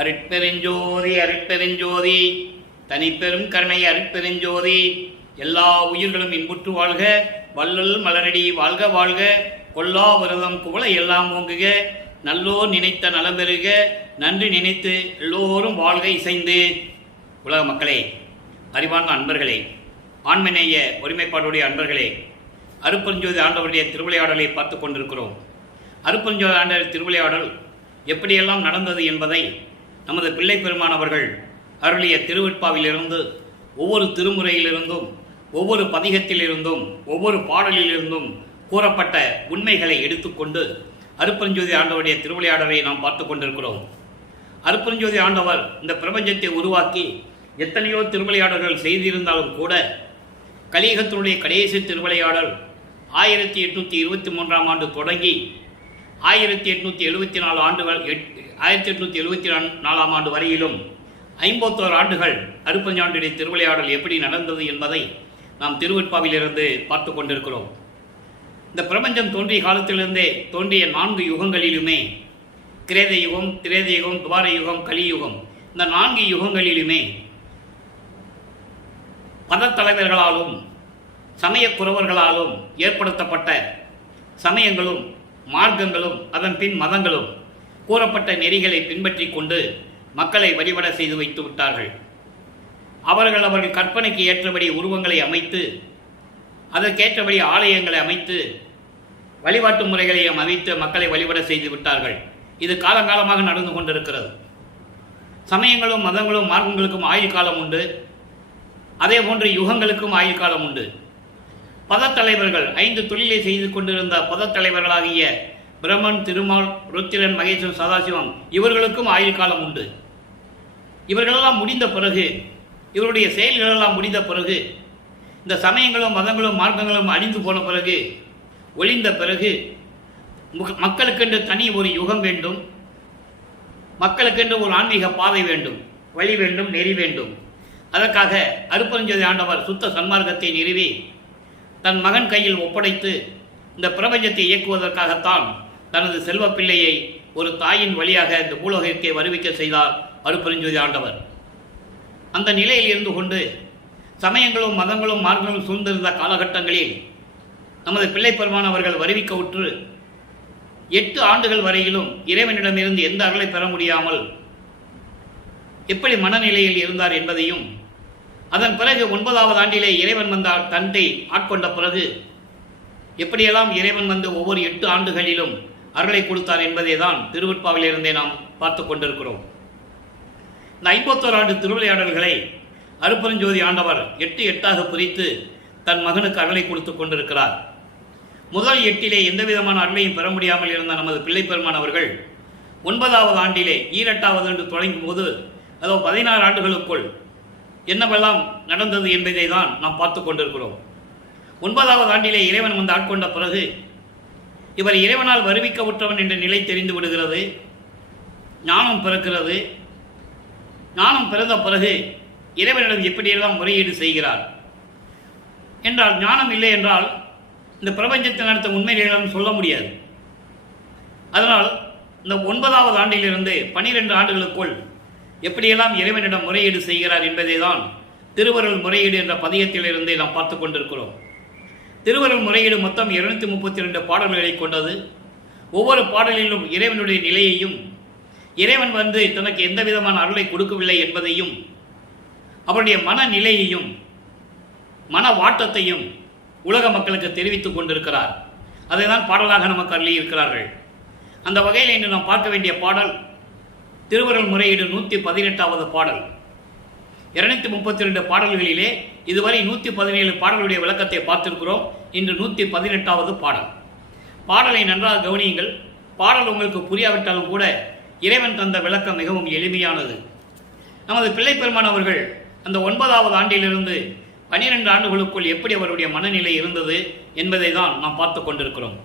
அருட்பெருஞ்சோதி அருட்பெருஞ்சோதி தனிப்பெரும் கருணை அருட்பெருஞ்சோதி. எல்லா உயிர்களும் இன்புற்று வாழ்க, வள்ளல் மலரடி வாழ்க வாழ்க, கொல்லா விரதம் குவளை எல்லாம் ஓங்குக, நல்லோர் நினைத்த நலம் பெறுக, நன்றி நினைத்து எல்லோரும் வாழ்க இசைந்து. உலக மக்களே, அறிவார்ந்த அன்பர்களே, ஆண்மநேய ஒருமைப்பாடுடைய அன்பர்களே, அருட்பெருஞ்சோதி ஆண்டவருடைய திருவிளையாடலை பார்த்து கொண்டிருக்கிறோம். அருட்பெருஞ்சோதி ஆண்டவர் திருவிளையாடல் எப்படியெல்லாம் நடந்தது என்பதை நமது பிள்ளை பெருமானவர்கள் அருளிய திருவிற்பாவிலிருந்து, ஒவ்வொரு திருமுறையிலிருந்தும், ஒவ்வொரு பதிகத்திலிருந்தும், ஒவ்வொரு பாடலிலிருந்தும் கூறப்பட்ட உண்மைகளை எடுத்துக்கொண்டு அருட்பெருஞ்சோதி ஆண்டவருடைய திருவிளையாடலை நாம் பார்த்து கொண்டிருக்கிறோம். அருட்பெருஞ்சோதி ஆண்டவர் இந்த பிரபஞ்சத்தை உருவாக்கி எத்தனையோ திருவிளையாடல்கள் செய்திருந்தாலும் கூட, கலியுகத்தினுடைய கடைசி திருவிளையாடல் 1823ஆம் ஆண்டு தொடங்கி 1874 ஆண்டுகள் 1874ஆம் ஆண்டு வரையிலும் 51 ஆண்டுகள் அருட்பெருஞ்சாண்டியுடைய திருவிளையாடல் எப்படி நடந்தது என்பதை நாம் திருவிற்பாவிலிருந்து பார்த்து கொண்டிருக்கிறோம். இந்த பிரபஞ்சம் தோன்றிய காலத்திலிருந்தே தோன்றிய 4 யுகங்களிலுமே, கிரேத யுகம், திரேத யுகம், துவார யுகம், கலியுகம், இந்த 4 யுகங்களிலுமே மதத்தலைவர்களாலும் சமய குறவர்களாலும் ஏற்படுத்தப்பட்ட சமயங்களும் மார்க்கங்களும் அதன் பின் மதங்களும் கூறப்பட்ட நெறிகளை பின்பற்றி கொண்டு மக்களை வழிபட செய்து வைத்து விட்டார்கள். அவர்கள் கற்பனைக்கு ஏற்றபடி உருவங்களை அமைத்து, அதற்கேற்றபடி ஆலயங்களை அமைத்து, வழிபாட்டு முறைகளையும் அமைத்து மக்களை வழிபட செய்து விட்டார்கள். இது காலங்காலமாக நடந்து கொண்டிருக்கிறது. சமயங்களும் மதங்களும் மார்க்கங்களுக்கும் ஆயுள் காலம் உண்டு. அதே போன்று யுகங்களுக்கும் ஆயுள் காலம் உண்டு. பதத்தலைவர்கள் 5 தொழிலை செய்து கொண்டிருந்த பதத்தலைவர்களாகிய பிரம்மன், திருமால், ருத்திரன், மகேசன், சதாசிவம் இவர்களுக்கும் ஆயுள் காலம் உண்டு. இவர்களெல்லாம் முடிந்த பிறகு, இவருடைய செயல்களெல்லாம் முடிந்த பிறகு, இந்த சமயங்களும் மதங்களும் மார்க்கங்களும் அழிந்து போன பிறகு, ஒளிந்த பிறகு, மக்களுக்கென்று தனி ஒரு யுகம் வேண்டும், மக்களுக்கென்று ஒரு ஆன்மீக பாதை வேண்டும், வழி வேண்டும், நெறி வேண்டும். அதற்காக அருட்பெருஞ்சோதி ஆண்டவர் சுத்த சன்மார்க்கத்தை நிறுவி தன் மகன் கையில் ஒப்படைத்து இந்த பிரபஞ்சத்தை இயக்குவதற்காகத்தான் தனது செல்வ பிள்ளையை ஒரு தாயின் வழியாக இந்த பூலோகத்திற்கே வருவிக்க செய்தார் அருட்பெருஞ்சோதி ஆண்டவர். அந்த நிலையில் இருந்து கொண்டு சமயங்களும் மதங்களும் மார்க்கங்களும் சூழ்ந்திருந்த காலகட்டங்களில் நமது பிள்ளை பெருமானவர்கள் வருவிக்க உற்று 8 ஆண்டுகள் வரையிலும் இறைவனிடமிருந்து எந்த அருளை பெற முடியாமல் எப்படி மனநிலையில் இருந்தார் என்பதையும், அதன் பிறகு 9வது ஆண்டிலே இறைவன் வந்தால் தன்னை ஆட்கொண்ட பிறகு எப்படியெல்லாம் இறைவன் வந்து ஒவ்வொரு 8 ஆண்டுகளிலும் அருளை கொடுத்தார் என்பதை தான் திருவிற்பாவிலிருந்தே நாம் பார்த்து கொண்டிருக்கிறோம். இந்த 51 ஆண்டு திருவிளையாடல்களை அருட்பெருஞ்சோதி ஆண்டவர் 8 பிரித்து தன் மகனுக்கு அருளை கொடுத்து கொண்டிருக்கிறார். முதல் 8 எந்த விதமான அருளையும் பெற முடியாமல் இருந்த நமது பிள்ளை பெருமான் அவர்கள் 9வது ஆண்டிலே 8வது ஆண்டு தொடங்கும் போது, அதாவது 16 ஆண்டுகளுக்குள் என்னவெல்லாம் நடந்தது என்பதை தான் நாம் பார்த்து கொண்டிருக்கிறோம். 9வது ஆண்டிலே இறைவன் வந்து ஆட்கொண்ட பிறகு இவர் இறைவனால் வருவிக்க உற்றவன் என்ற நிலை தெரிந்து விடுகிறது. ஞானம் பிறக்கிறது. ஞானம் பிறந்த பிறகு இறைவனிடம் எப்படியெல்லாம் முறையீடு செய்கிறார் என்றால், ஞானம் இல்லை என்றால் இந்த பிரபஞ்சத்தை நடத்த உண்மைகளும் சொல்ல முடியாது. அதனால் இந்த 9வது ஆண்டிலிருந்து 12 ஆண்டுகளுக்குள் எப்படியெல்லாம் இறைவனிடம் முறையீடு செய்கிறார் என்பதை தான் திருவருள் முறையீடு என்ற பதியத்திலிருந்தே நாம் பார்த்து கொண்டிருக்கிறோம். திருவருள் முறையீடு மொத்தம் 232 பாடல்களை கொண்டது. ஒவ்வொரு பாடலிலும் இறைவனுடைய நிலையையும், இறைவன் வந்து தனக்கு எந்த விதமான அருளை கொடுக்கவில்லை என்பதையும், அவருடைய மனநிலையையும் மன வாட்டத்தையும் உலக மக்களுக்கு தெரிவித்துக் கொண்டிருக்கிறார். அதை தான் பாடலாக நமக்கு அள்ளி இருக்கிறார்கள். அந்த வகையில் இன்று நாம் பார்க்க வேண்டிய பாடல் திருவருள் முறையீடு 118வது பாடல். 232 பாடல்களிலே இதுவரை 117 பாடல்களுடைய விளக்கத்தை பார்த்திருக்கிறோம். இன்று 118வது பாடல். பாடலை நன்றாக கவனியுங்கள். பாடல் உங்களுக்கு புரியாவிட்டாலும் கூட இறைவன் தந்த விளக்கம் மிகவும் எளிமையானது. நமது பிள்ளை பெருமான் அவர்கள் அந்த 9வது ஆண்டிலிருந்து 12 ஆண்டுகளுக்குள் எப்படி அவருடைய மனநிலை இருந்தது என்பதை தான் நாம் பார்த்து கொண்டிருக்கிறோம்.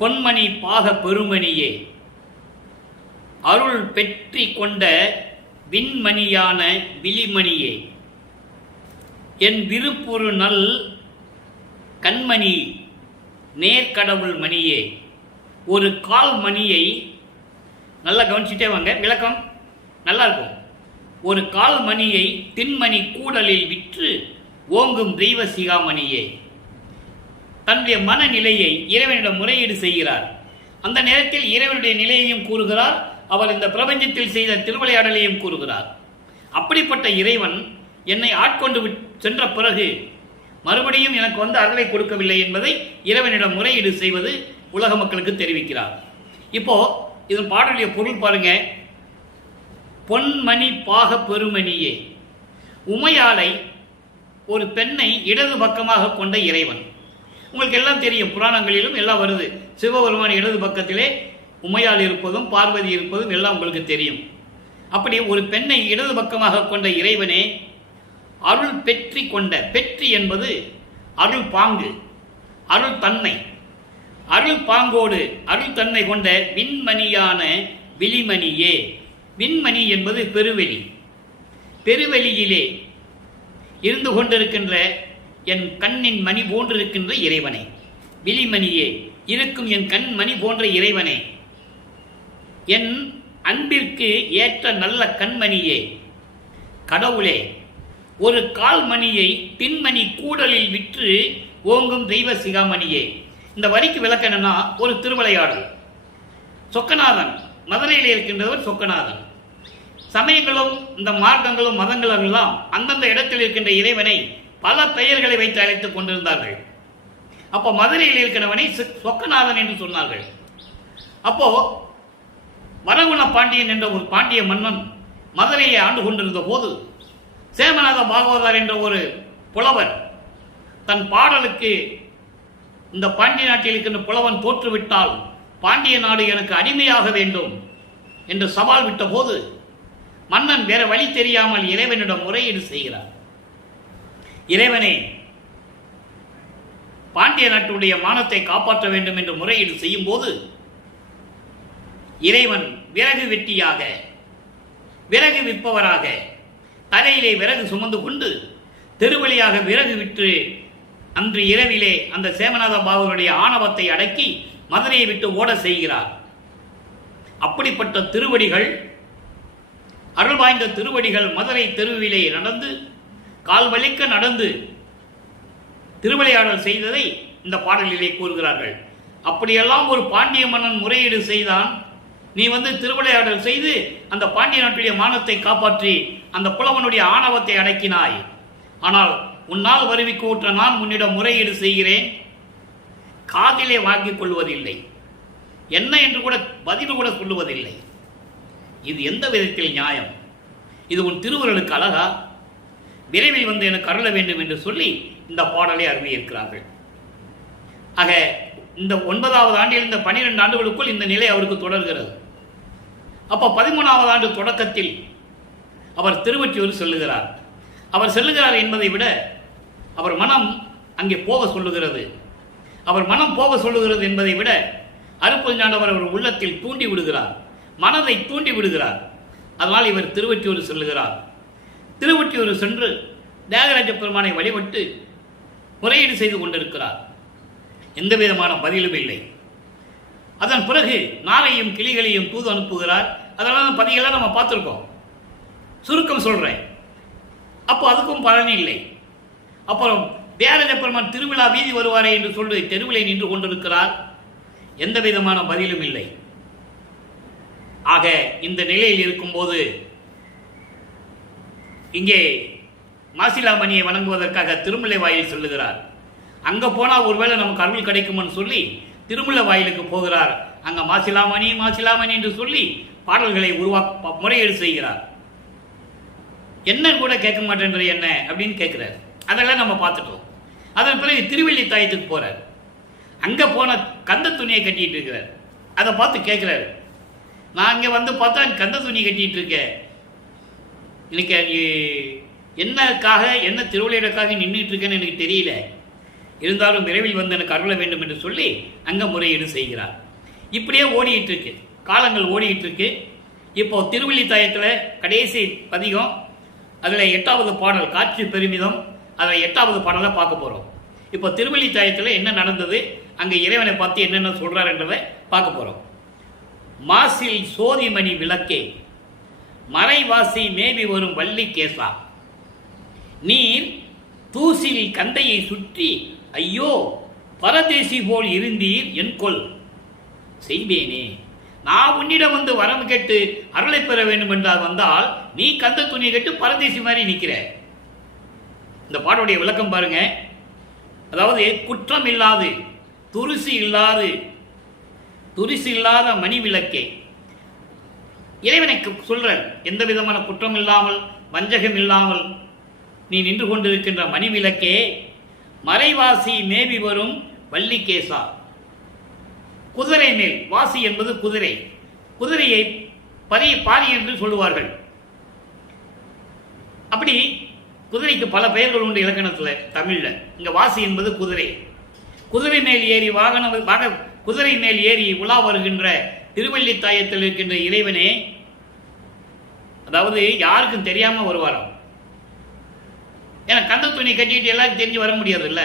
பொன்மணி பாக பெருமணியே, அருள் பெற்றி கொண்ட விண்மணியான விழிமணியே, என் விருப்புறு நல் கண்மணி நேர்கடவுள் மணியே, ஒரு கால் மணியை நல்லா கவனிச்சுட்டே வாங்க, விளக்கம் நல்லா இருக்கும். ஒரு கால் மணியை தின்மணி கூடலில் விற்று ஓங்கும் தெய்வ சிகாமணியே. தன்னுடைய மனநிலையை இறைவனிடம் முறையீடு செய்கிறார். அந்த நேரத்தில் இறைவனுடைய நிலையையும் கூறுகிறார், அவர் இந்த பிரபஞ்சத்தில் செய்த திருவிளையாடலையும் கூறுகிறார். அப்படிப்பட்ட இறைவன் என்னை ஆட்கொண்டு சென்ற பிறகு மறுபடியும் எனக்கு வந்து அருளை கொடுக்கவில்லை என்பதை இறைவனிடம் முறையீடு செய்வது உலக மக்களுக்கு தெரிவிக்கிறார். இப்போ இதன் பாடலுடைய பொருள் பாருங்க. பொன்மணி பாக பெருமணியே. உமையாளை ஒரு பெண்ணை இடது பக்கமாக கொண்ட இறைவன். உங்களுக்கு எல்லாம் தெரியும், புராணங்களிலும் எல்லாம் வருது. சிவபெருமான் இடது பக்கத்திலே உமையாள் இருப்பதும் பார்வதி இருப்பதும் எல்லாம் உங்களுக்கு தெரியும். அப்படி ஒரு பெண்ணை இடது பக்கமாக கொண்ட இறைவனே அருள் பெற்றி கொண்ட, பெற்றி என்பது அருள் பாங்கு, அருள் தன்மை. அருள் பாங்கோடு அருள் தன்மை கொண்ட விண்மணியான விழிமணியே. விண்மணி என்பது பெருவெளி. பெருவெளியிலே இருந்து கொண்டிருக்கின்ற என் கண்ணின் மணி போன்றிருக்கின்ற இறைவனே, விழிமணியே, இருக்கும் என் கண் மணி போன்ற இறைவனே, என் அன்பிற்கு ஏற்ற நல்ல கண்மணியே, கடவுளே, ஒரு கால் மணியை பின்மணி கூடலில் விற்று ஓங்கும் தெய்வ சிகாமணியே. இந்த வரிக்கு விளக்கம் என்னன்னா, ஒரு திருவிளையாடல். சொக்கநாதன், மதுரையில் இருக்கின்றவர் சொக்கநாதன். சமயங்களும் இந்த மார்க்கங்களும் மதங்களும் எல்லாம் அந்தந்த இடத்தில் இருக்கின்ற இறைவனை பல பெயர்களை வைத்து அழைத்துக் கொண்டிருந்தார்கள். அப்போ மதுரையில் இருக்கிறவனை சொக்கநாதன் என்று சொன்னார்கள். அப்போ வரகுண பாண்டியன் என்ற ஒரு பாண்டிய மன்னன் மதுரையை ஆண்டு கொண்டிருந்த போது சேமநாத பாகவதர் என்ற ஒரு புலவர் தன் பாடலுக்கு இந்த பாண்டிய நாட்டில் இருக்கின்ற புலவன் தோற்றுவிட்டால் பாண்டிய நாடு எனக்கு அடிமையாக வேண்டும் என்று சவால் விட்ட போது மன்னன் வேற வழி தெரியாமல் இறைவனிடம் முறையீடு செய்கிறார். இறைவனே, பாண்டிய நாட்டுடைய மானத்தை காப்பாற்ற வேண்டும் என்று முறையீடு செய்யும் போது இறைவன் விறகு வெட்டியாக, விறகு விற்பவராக, தலையிலே விறகு சுமந்து கொண்டு தெருவழியாக விறகு விற்று அன்று இரவிலே அந்த சேமநாத பாபுடைய ஆணவத்தை அடக்கி மதுரையை விட்டு ஓட செய்கிறார். அப்படிப்பட்ட திருவடிகள், அருள் வாய்ந்த திருவடிகள் மதுரை தெருவிலே நடந்து, கால் வலிக்க நடந்து திருவிளையாடல் செய்ததை இந்த பாடலிலே கூறுகிறார்கள். அப்படியெல்லாம் ஒரு பாண்டிய மன்னன் முறையீடு செய்தான். நீ வந்து திருவிளையாடல் செய்து அந்த பாண்டிய நாட்டுடைய மானத்தை காப்பாற்றி அந்த புலவனுடைய ஆணவத்தை அடக்கினாய். ஆனால் உன்னால் வருவிக்கு ஊற்ற நான் உன்னிடம் முறையீடு செய்கிறேன், காதிலே வாங்கிக் கொள்வதில்லை, என்ன என்று கூட பதில் கூட சொல்லுவதில்லை. இது எந்த விதத்தில் நியாயம்? இது உன் திருவுருளுக்கு அழகா? விரைவில் வந்து எனக்கு அருள வேண்டும் என்று சொல்லி இந்த பாடலை அருளியிருக்கிறார்கள். ஆக இந்த 9வது ஆண்டில் இந்த 12 ஆண்டுகளுக்குள் இந்த நிலை அவருக்கு தொடர்கிறது. அப்போ 13வது ஆண்டு தொடக்கத்தில் அவர் திருவொற்றியூர் செல்லுகிறார். அவர் செல்லுகிறார் என்பதை விட அவர் மனம் அங்கே போக சொல்லுகிறது. அவர் மனம் போக சொல்லுகிறது என்பதை விட அருட்பெருஞ்சாண்டவர் அவர் உள்ளத்தில் தூண்டி விடுகிறார், மனதை தூண்டி விடுகிறார். அதனால் இவர் திருவொற்றியூர் செல்லுகிறார். திருவொற்றியூர் சென்று தியாகராஜ பெருமானை வழிபட்டு முறையீடு செய்து கொண்டிருக்கிறார். எந்த விதமான பதிலும் இல்லை. அதன் பிறகு நாரையும் கிளிகளையும் தூது அனுப்புகிறார். அதெல்லாம் பதிகெல்லாம் நம்ம பார்த்துருக்கோம், சுருக்கம் சொல்றேன். அப்போ அதுக்கும் பலன் இல்லை. அப்புறம் தியாகராஜ பெருமான் திருவிழா வீதி வருவாரே என்று சொல்லி தெருவிலே நின்று கொண்டிருக்கிறார். எந்த விதமான பதிலும் இல்லை. ஆக இந்த நிலையில் இருக்கும்போது இங்கே மாசிலாமணியை வணங்குவதற்காக திருமலை வாயில் சொல்லுகிறார். அங்கே போனால் ஒருவேளை நமக்கு அருள் கிடைக்கும்னு சொல்லி திருமலை வாயிலுக்கு போகிறார். அங்கே மாசிலாமணி மாசிலாமணி என்று சொல்லி பாடல்களை முறையீடு செய்கிறார். என்ன கூட கேட்க மாட்டேன்றது என்ன அப்படின்னு கேட்கிறார். அதெல்லாம் நம்ம பார்த்துட்டோம். அதன் பிறகு திருவள்ளி தாயத்துக்கு போறார். அங்கே போன கந்த துணியை கட்டிட்டு இருக்கிறார். அதை பார்த்து கேட்கிறாரு, நான் இங்கே வந்து பார்த்தா கந்த துணி கட்டிட்டு இருக்கேன், எனக்கு என்னக்காக, என்ன திருவிழைக்காக நின்றுட்டு இருக்கேன்னு எனக்கு தெரியல, இருந்தாலும் விரைவில் வந்து எனக்கு அருள வேண்டும் என்று சொல்லி அங்கே முறையீடு செய்கிறார். இப்படியே ஓடிட்டு இருக்கு, காலங்கள் ஓடிட்டு இருக்கு. இப்போ திருவள்ளித்தாயத்தில் கடைசி பதிகம், அதில் 8வது பாடல் காட்சி பெருமிதம், அதில் 8வது பாடலை பார்க்க போகிறோம். இப்போ திருவள்ளித்தாயத்தில் என்ன நடந்தது, அங்கே இறைவனை பார்த்து என்னென்ன சொல்கிறார் என்றதை பார்க்க போகிறோம். மாசில் சோதிமணி விளக்கே மறைவாசி மேவி வரும் வள்ளி கேசா, நீர் தூசில் கந்தையை சுற்றி ஐயோ பரதேசி போல் இருந்தீர் என்கொல் செய்வேனே. நான் உன்னிடம் வந்து வரம் கேட்டு அருளை பெற வேண்டும் என்றால் வந்தால் நீ கந்த துணியை கட்டு பரதேசி மாதிரி நிற்கிற. இந்த பாடோடைய விளக்கம் பாருங்க. அதாவது குற்றம் இல்லாது துரிசு இல்லாத மணி விளக்கே, இறைவனை சொல்ற எந்த விதமான குற்றம் இல்லாமல் வஞ்சகம் இல்லாமல் நீ நின்று கொண்டிருக்கின்ற மணி விளக்கே, மறைவாசி மேவி வரும் வள்ளிகேசா. குதிரை மேல், வாசி என்பது குதிரை, குதிரையை பாரி என்று சொல்லுவார்கள். அப்படி குதிரைக்கு பல பெயர்கள் உண்டு இலக்கணத்தில் தமிழ்ல. இங்க வாசி என்பது குதிரை. குதிரை மேல் ஏறி குதிரை மேல் ஏறி உலா வருகின்ற திருவல்லித்தாயத்தில் இருக்கின்ற இறைவனே, அதாவது யாருக்கும் தெரியாம வருவாராம். ஏன்னா கந்த துணி கட்டிட்டு எல்லாருக்கும் தெரிஞ்சு வர முடியாது இல்ல.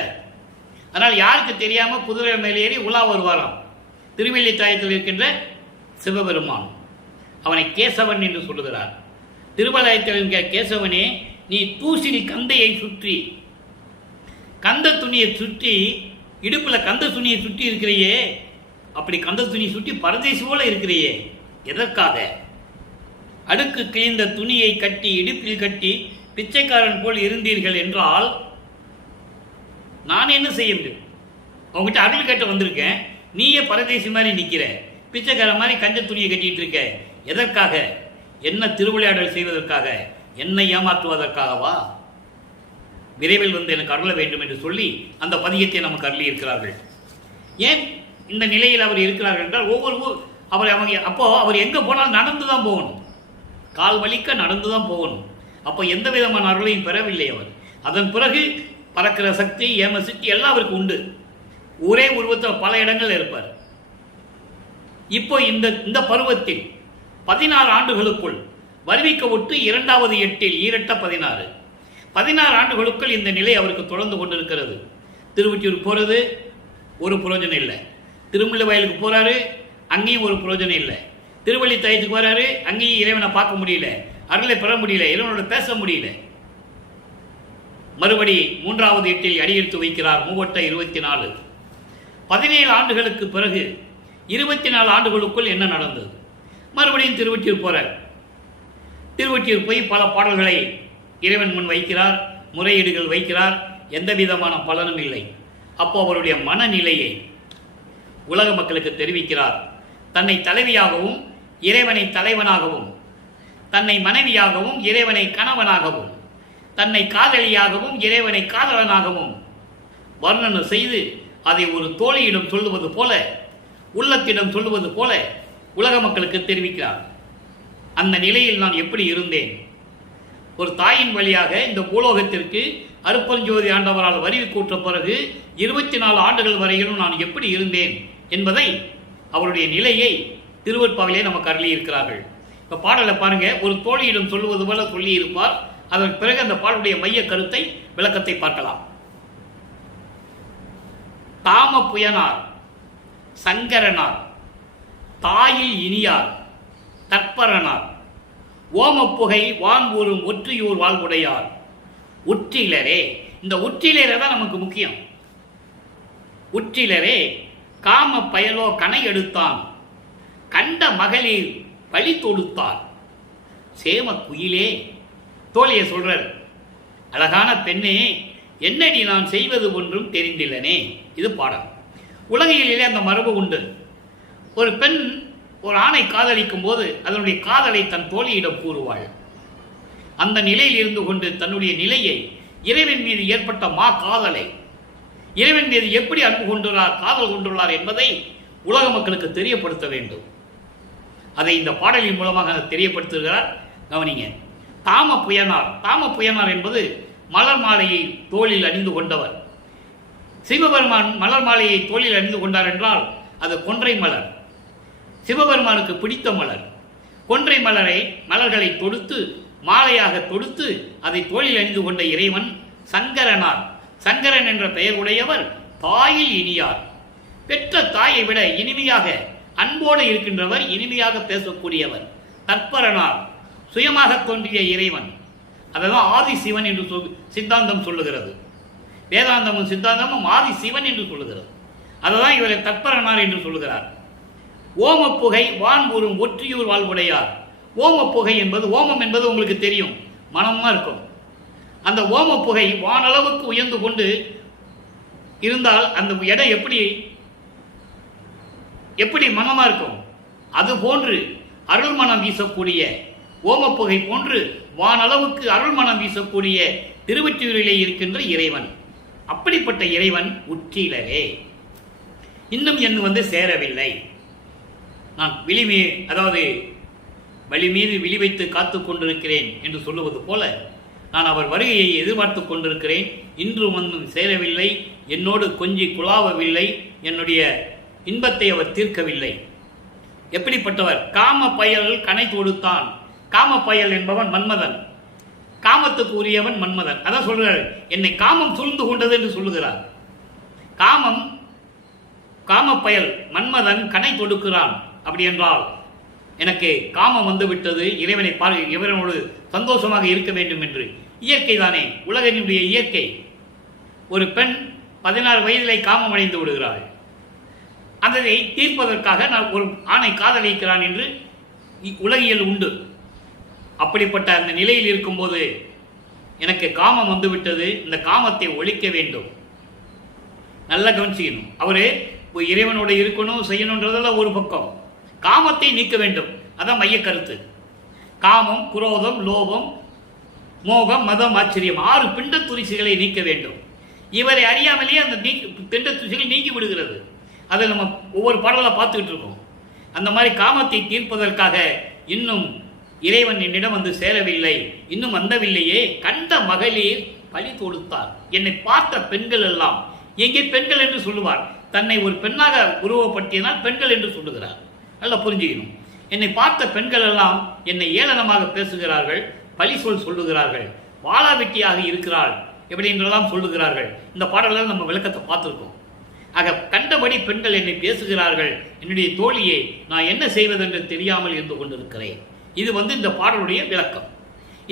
அதனால் யாருக்கு தெரியாம குதிரை மேல் ஏறி உலா வருவாராம் திருவல்லித்தாயத்தில் இருக்கின்ற சிவபெருமான். அவனை கேசவன் என்று சொல்லுகிறார். திருவலயத்தில் கேசவனே, நீ தூசில் கந்தையை சுற்றி, கந்த துணியை சுற்றி, இடுப்புல கந்த துணியை சுற்றி இருக்கிறையே, அப்படி கந்த துணி சுற்றி பரதேசி போல இருக்கிறையே, எதற்காக? அடுக்கு கிழிந்த துணியை கட்டி இடுப்பில் கட்டி பிச்சைக்காரன் போல் இருந்தீர்கள் என்றால் நான் என்ன செய்ய முடியும்? உங்ககிட்ட அருள் கேட்டு வந்திருக்கேன், நீயே பரதேசி மாதிரி நிற்கிற, பிச்சைக்காரன் மாதிரி கஞ்ச துணியை கட்டிட்டு இருக்க, எதற்காக? என்ன திருவிளையாடல் செய்வதற்காக? என்னை ஏமாற்றுவதற்காகவா? விரைவில் வந்து எனக்கு அருள வேண்டும் என்று சொல்லி அந்த பதியத்தை நமக்கு அருளி இருக்கிறார்கள். ஏன் இந்த நிலையில் அவர் இருக்கிறார்கள் என்றால், அவர் எங்க போனாலும் நடந்து தான் போகணும், கால் வலிக்க நடந்து தான் போகணும். அப்போ எந்த விதமான அருளையும் பெறவில்லை அவர். அதன் பிறகு பறக்கிற சக்தி, ஏம சக்தி எல்லாம் அவருக்கு உண்டு. ஒரே உருவத்தில் பல இடங்கள் இருப்பார். இப்போ இந்த பருவத்தில் 14 ஆண்டுகளுக்குள் வருவிக்க விட்டு 2வது 8 ஈரட்ட 16 ஆண்டுகளுக்குள் இந்த நிலை அவருக்கு தொடர்ந்து கொண்டிருக்கிறது. திருவொற்றியூர் போறது ஒரு பிரயோஜனம் இல்லை, திருமுல்லை வயலுக்கு போறாரு, அங்கேயும் ஒரு பிரயோஜனம் இல்லை, திருவல்லித்தாயத்துக்கு வராரு, அங்கேயும் இறைவனை பார்க்க முடியல, அருளை பெற முடியல, இறைவனோட பேச முடியல. மறுபடி 3வது 8 அடியெடுத்து வைக்கிறார். 3 24. 17 ஆண்டுகளுக்கு பிறகு 24 ஆண்டுகளுக்குள் என்ன நடந்தது? மறுபடியும் திருவொற்றியூர் போறார். திருவொற்றியூர் போய் பல பாடல்களை இறைவன் முன் வைக்கிறார், முறையீடுகள் வைக்கிறார், எந்த விதமான பலனும் இல்லை. அப்போ அவருடைய மனநிலையை உலக மக்களுக்கு தெரிவிக்கிறார். தன்னை தலைவியாகவும் இறைவனை தலைவனாகவும், தன்னை மனைவியாகவும் இறைவனை கணவனாகவும், தன்னை காதலியாகவும் இறைவனை காதலனாகவும் வர்ணனை செய்து அதை ஒரு தோழியிடம் சொல்லுவது போல, உள்ளத்திடம் சொல்லுவது போல உலக மக்களுக்கு தெரிவிக்கிறார். அந்த நிலையில் நான் எப்படி இருந்தேன்? ஒரு தாயின் வழியாக இந்த பூலோகத்திற்கு அருப்பெருஞ்சோதி ஆண்டவரால் வருவி கூற்ற பிறகு 24 ஆண்டுகள் வரையிலும் நான் எப்படி இருந்தேன் என்பதை, அவருடைய நிலையை திருவற்பாவிலே நமக்கு அருளி இருக்கிறார்கள். இப்போ பாடலை பாருங்க. ஒரு தோழியிடம் சொல்லுவது போல சொல்லி இருப்பார். அதற்கு பிறகு அந்த பாடலுடைய மைய கருத்தை, விளக்கத்தை பார்க்கலாம். தாம புயனார், சங்கரனார், தாயில் இனியார், தற்பரனார், ஓமப்புகை வான்பூரும் ஒற்றியூர் வாழ்வுடையார், உற்றிலரே. இந்த உற்றிலரே தான் நமக்கு முக்கியம். உற்றிலரே காம பயலோ கனை எடுத்தான், கண்ட மகளிர் பழி தொடுத்தார், சேம குயிலே. தோழியை சொல்றார், அழகான பெண்ணே, என்னடி நான் செய்வது ஒன்றும் தெரிந்தில்லனே. இது பாடம். உலகிலே அந்த மரபு உண்டு. ஒரு பெண் ஒரு ஆணை காதலிக்கும் போது அதனுடைய காதலை தன் தோழியிடம் கூறுவாள். அந்த நிலையில் இருந்து கொண்டு தன்னுடைய நிலையை, இறைவன் மீது ஏற்பட்ட காதலை, இறைவன் மீது எப்படி அன்பு கொண்டுள்ளார், காதல் கொண்டுள்ளார் என்பதை உலக மக்களுக்கு தெரியப்படுத்த வேண்டும். அதை இந்த பாடலின் மூலமாக தெரியப்படுத்துகிறார். கவனிங்க. தாம புயனார். தாம புயனார் என்பது மலர் மாலையை தோளில் அணிந்து கொண்டவர். சிவபெருமான் மலர் மாலையை தோளில் அணிந்து கொண்டார் என்றால் அது கொன்றை மலர், சிவபெருமானுக்கு பிடித்த மலர். கொன்றை மலர்களை தொடுத்து மாலையாக தொடுத்து அதை தோளில் அணிந்து கொண்ட இறைவன் சங்கரனார். சங்கரன் என்ற பெயர் உடையவர் தாயில் இனியார். பெற்ற தாயை விட இனிமையாக அன்போடு இருக்கின்றவர், இனிமையாக பேசக்கூடியவர், தற்பரனார், சுயமாக தோன்றிய இறைவன். அதெல்லாம் ஆதி சிவன் என்று சித்தாந்தம் சொல்லுகிறது. வேதாந்தமும் சித்தாந்தமும் ஆதி சிவன் என்று சொல்லுகிறது. அதுதான் இவரை தற்பரனார் என்று சொல்லுகிறார். ஓமப்புகை வான்பூரும் ஒற்றியூர் வாழ்வுடையார். ஓமப்புகை என்பது, ஓமம் என்பது உங்களுக்கு தெரியும், மனமா இருக்கும். அந்த ஓமப்புகை வானளவுக்கு உயர்ந்து கொண்டு இருந்தால் அந்த இடம் எப்படி மனமா இருக்கும்? அது போன்று அருள் மனம் வீசக்கூடிய ஓமப்புகை போன்று வானளவுக்கு அருள் மனம் வீசக்கூடிய திருவொற்றியூரிலே இருக்கின்ற இறைவன். அப்படிப்பட்ட இறைவன் உற்றிலரே. இன்னும் என் சேரவில்லை. நான் வழி மீது விழி வைத்து காத்து கொண்டிருக்கிறேன் என்று சொல்லுவது போல நான் அவர் வருகையை எதிர்பார்த்து கொண்டிருக்கிறேன். இன்றும் ஒன்றும் சேரவில்லை, என்னோடு கொஞ்சி குழாவவில்லை, என்னுடைய இன்பத்தை அவர் தீர்க்கவில்லை. எப்படிப்பட்டவர்? காம பயல் கனை தொடுத்தான். காம பயல் என்பவன் மன்மதன், காமத்துக்கு உரியவன் மன்மதன். அதான் சொல்றாரு, என்னை காமம் சூழ்ந்து கொண்டது என்று சொல்லுகிறார். காம பயல் மன்மதன் கனை தொடுக்கிறான். அப்படி என்றால் எனக்கு காமம் வந்துவிட்டது, இறைவனோடு சந்தோஷமாக இருக்க வேண்டும் என்று. இயற்கை தானே, உலகினுடைய இயற்கை. ஒரு பெண் 16 வயதிலே காமம் அடைந்து விடுகிறாள். அதனை தீர்ப்பதற்காக நான் ஒரு ஆணை காதலிக்கிறான் என்று உலகியல் உண்டு. அப்படிப்பட்ட அந்த நிலையில் இருக்கும்போது எனக்கு காமம் வந்துவிட்டது, இந்த காமத்தை ஒழிக்க வேண்டும். நல்லா கவனிச்சிக்கணும். அவரு இறைவனோட இருக்கணும், செய்யணுன்றதெல்லாம் ஒரு பக்கம். காமத்தை நீக்க வேண்டும், அதான் மைய கருத்து. காமம், குரோதம், லோபம், மோகம், மதம், ஆச்சரியம் 6 பிண்ட துரிசிகளை நீக்க வேண்டும். இவரை அறியாமலேயே அந்த பிண்ட துரிசிகள் நீக்கி விடுகிறது. அதை நம்ம ஒவ்வொரு பாடலாக பார்த்துக்கிட்டு இருக்கோம். அந்த மாதிரி காமத்தை தீர்ப்பதற்காக இன்னும் இறைவன் என்னிடம் சேரவில்லை, இன்னும் வந்தவில்லையே. கண்ட மகளிர் பழி தொடுத்தார். என்னை பார்த்த பெண்கள் எல்லாம், எங்கே பெண்கள் என்று சொல்லுவார், தன்னை ஒரு பெண்ணாக உருவப்படுத்தியனால் பெண்கள் என்று சொல்லுகிறார். நல்லா புரிஞ்சுக்கணும். என்னை பார்த்த பெண்கள் எல்லாம் என்னை ஏளனமாக பேசுகிறார்கள், பழி சொல்லுகிறார்கள், வாளாவெட்டியாக இருக்கிறாள் எப்படி என்றெல்லாம் சொல்லுகிறார்கள். இந்த பாடல்கள் நம்ம விளக்கத்தை பார்த்துருக்கோம். ஆக கண்டபடி பெண்கள் என்னை பேசுகிறார்கள், என்னுடைய தோழியை நான் என்ன செய்வதென்று தெரியாமல் இருந்து கொண்டிருக்கிறேன். இது இந்த பாடலுடைய விளக்கம்.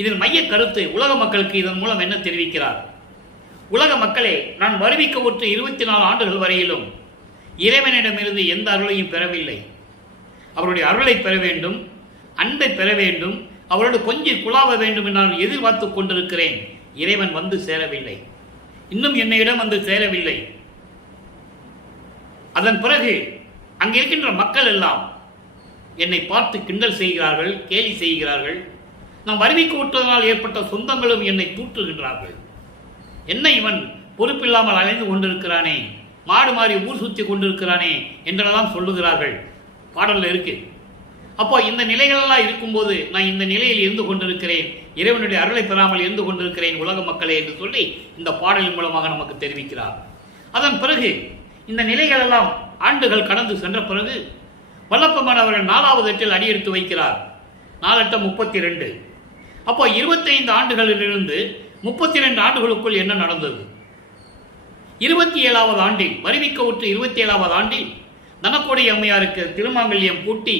இதன் மைய கருத்து உலக மக்களுக்கு இதன் மூலம் என்ன தெரிவிக்கிறார்? உலக மக்களே, நான் வருவிக்க உற்று 24 ஆண்டுகள் வரையிலும் இறைவனிடமிருந்து எந்த அருளையும் பெறவில்லை. அவருடைய அருளை பெற வேண்டும், அன்பை பெற வேண்டும், அவரோடு கொஞ்சம் குழாவ வேண்டும் என்று நான் எதிர்பார்த்து கொண்டிருக்கிறேன். இறைவன் சேரவில்லை, இன்னும் என்னிடம் சேரவில்லை. அதன் பிறகு அங்கே இருக்கின்ற மக்கள் எல்லாம் என்னை பார்த்து கிண்டல் செய்கிறார்கள், கேலி செய்கிறார்கள். நான் வருவிக்க விட்டதனால் ஏற்பட்ட சொந்தங்களும் என்னை தூற்றுகின்றார்கள். என்ன இவன் பொறுப்பில்லாமல் அலைந்து கொண்டிருக்கிறானே, மாடு மாறி ஊர் சுற்றி கொண்டிருக்கிறானே என்றெல்லாம் சொல்லுகிறார்கள். பாடலில் இருக்கு. அப்போ இந்த நிலைகளெல்லாம் இருக்கும்போது நான் இந்த நிலையில் இருந்து கொண்டிருக்கிறேன், இறைவனுடைய அருளை பெறாமல் இருந்து கொண்டிருக்கிறேன் உலக மக்களே என்று சொல்லி இந்த பாடலின் மூலமாக நமக்கு தெரிவிக்கிறார். அதன் பிறகு இந்த நிலைகளெல்லாம் ஆண்டுகள் கடந்து சென்ற பிறகு வல்லப்பெருமான் அவர்கள் 4வது எட்டில் அடியெடுத்து வைக்கிறார். 4 8 32. அப்போ 25 ஆண்டுகளிலிருந்து 32 ஆண்டுகளுக்குள் என்ன நடந்தது? 27வது ஆண்டில், வருவிக்க உற்று 27வது ஆண்டில் தனக்கோடி அம்மையாருக்கு திருமாங்கல்யம் பூட்டி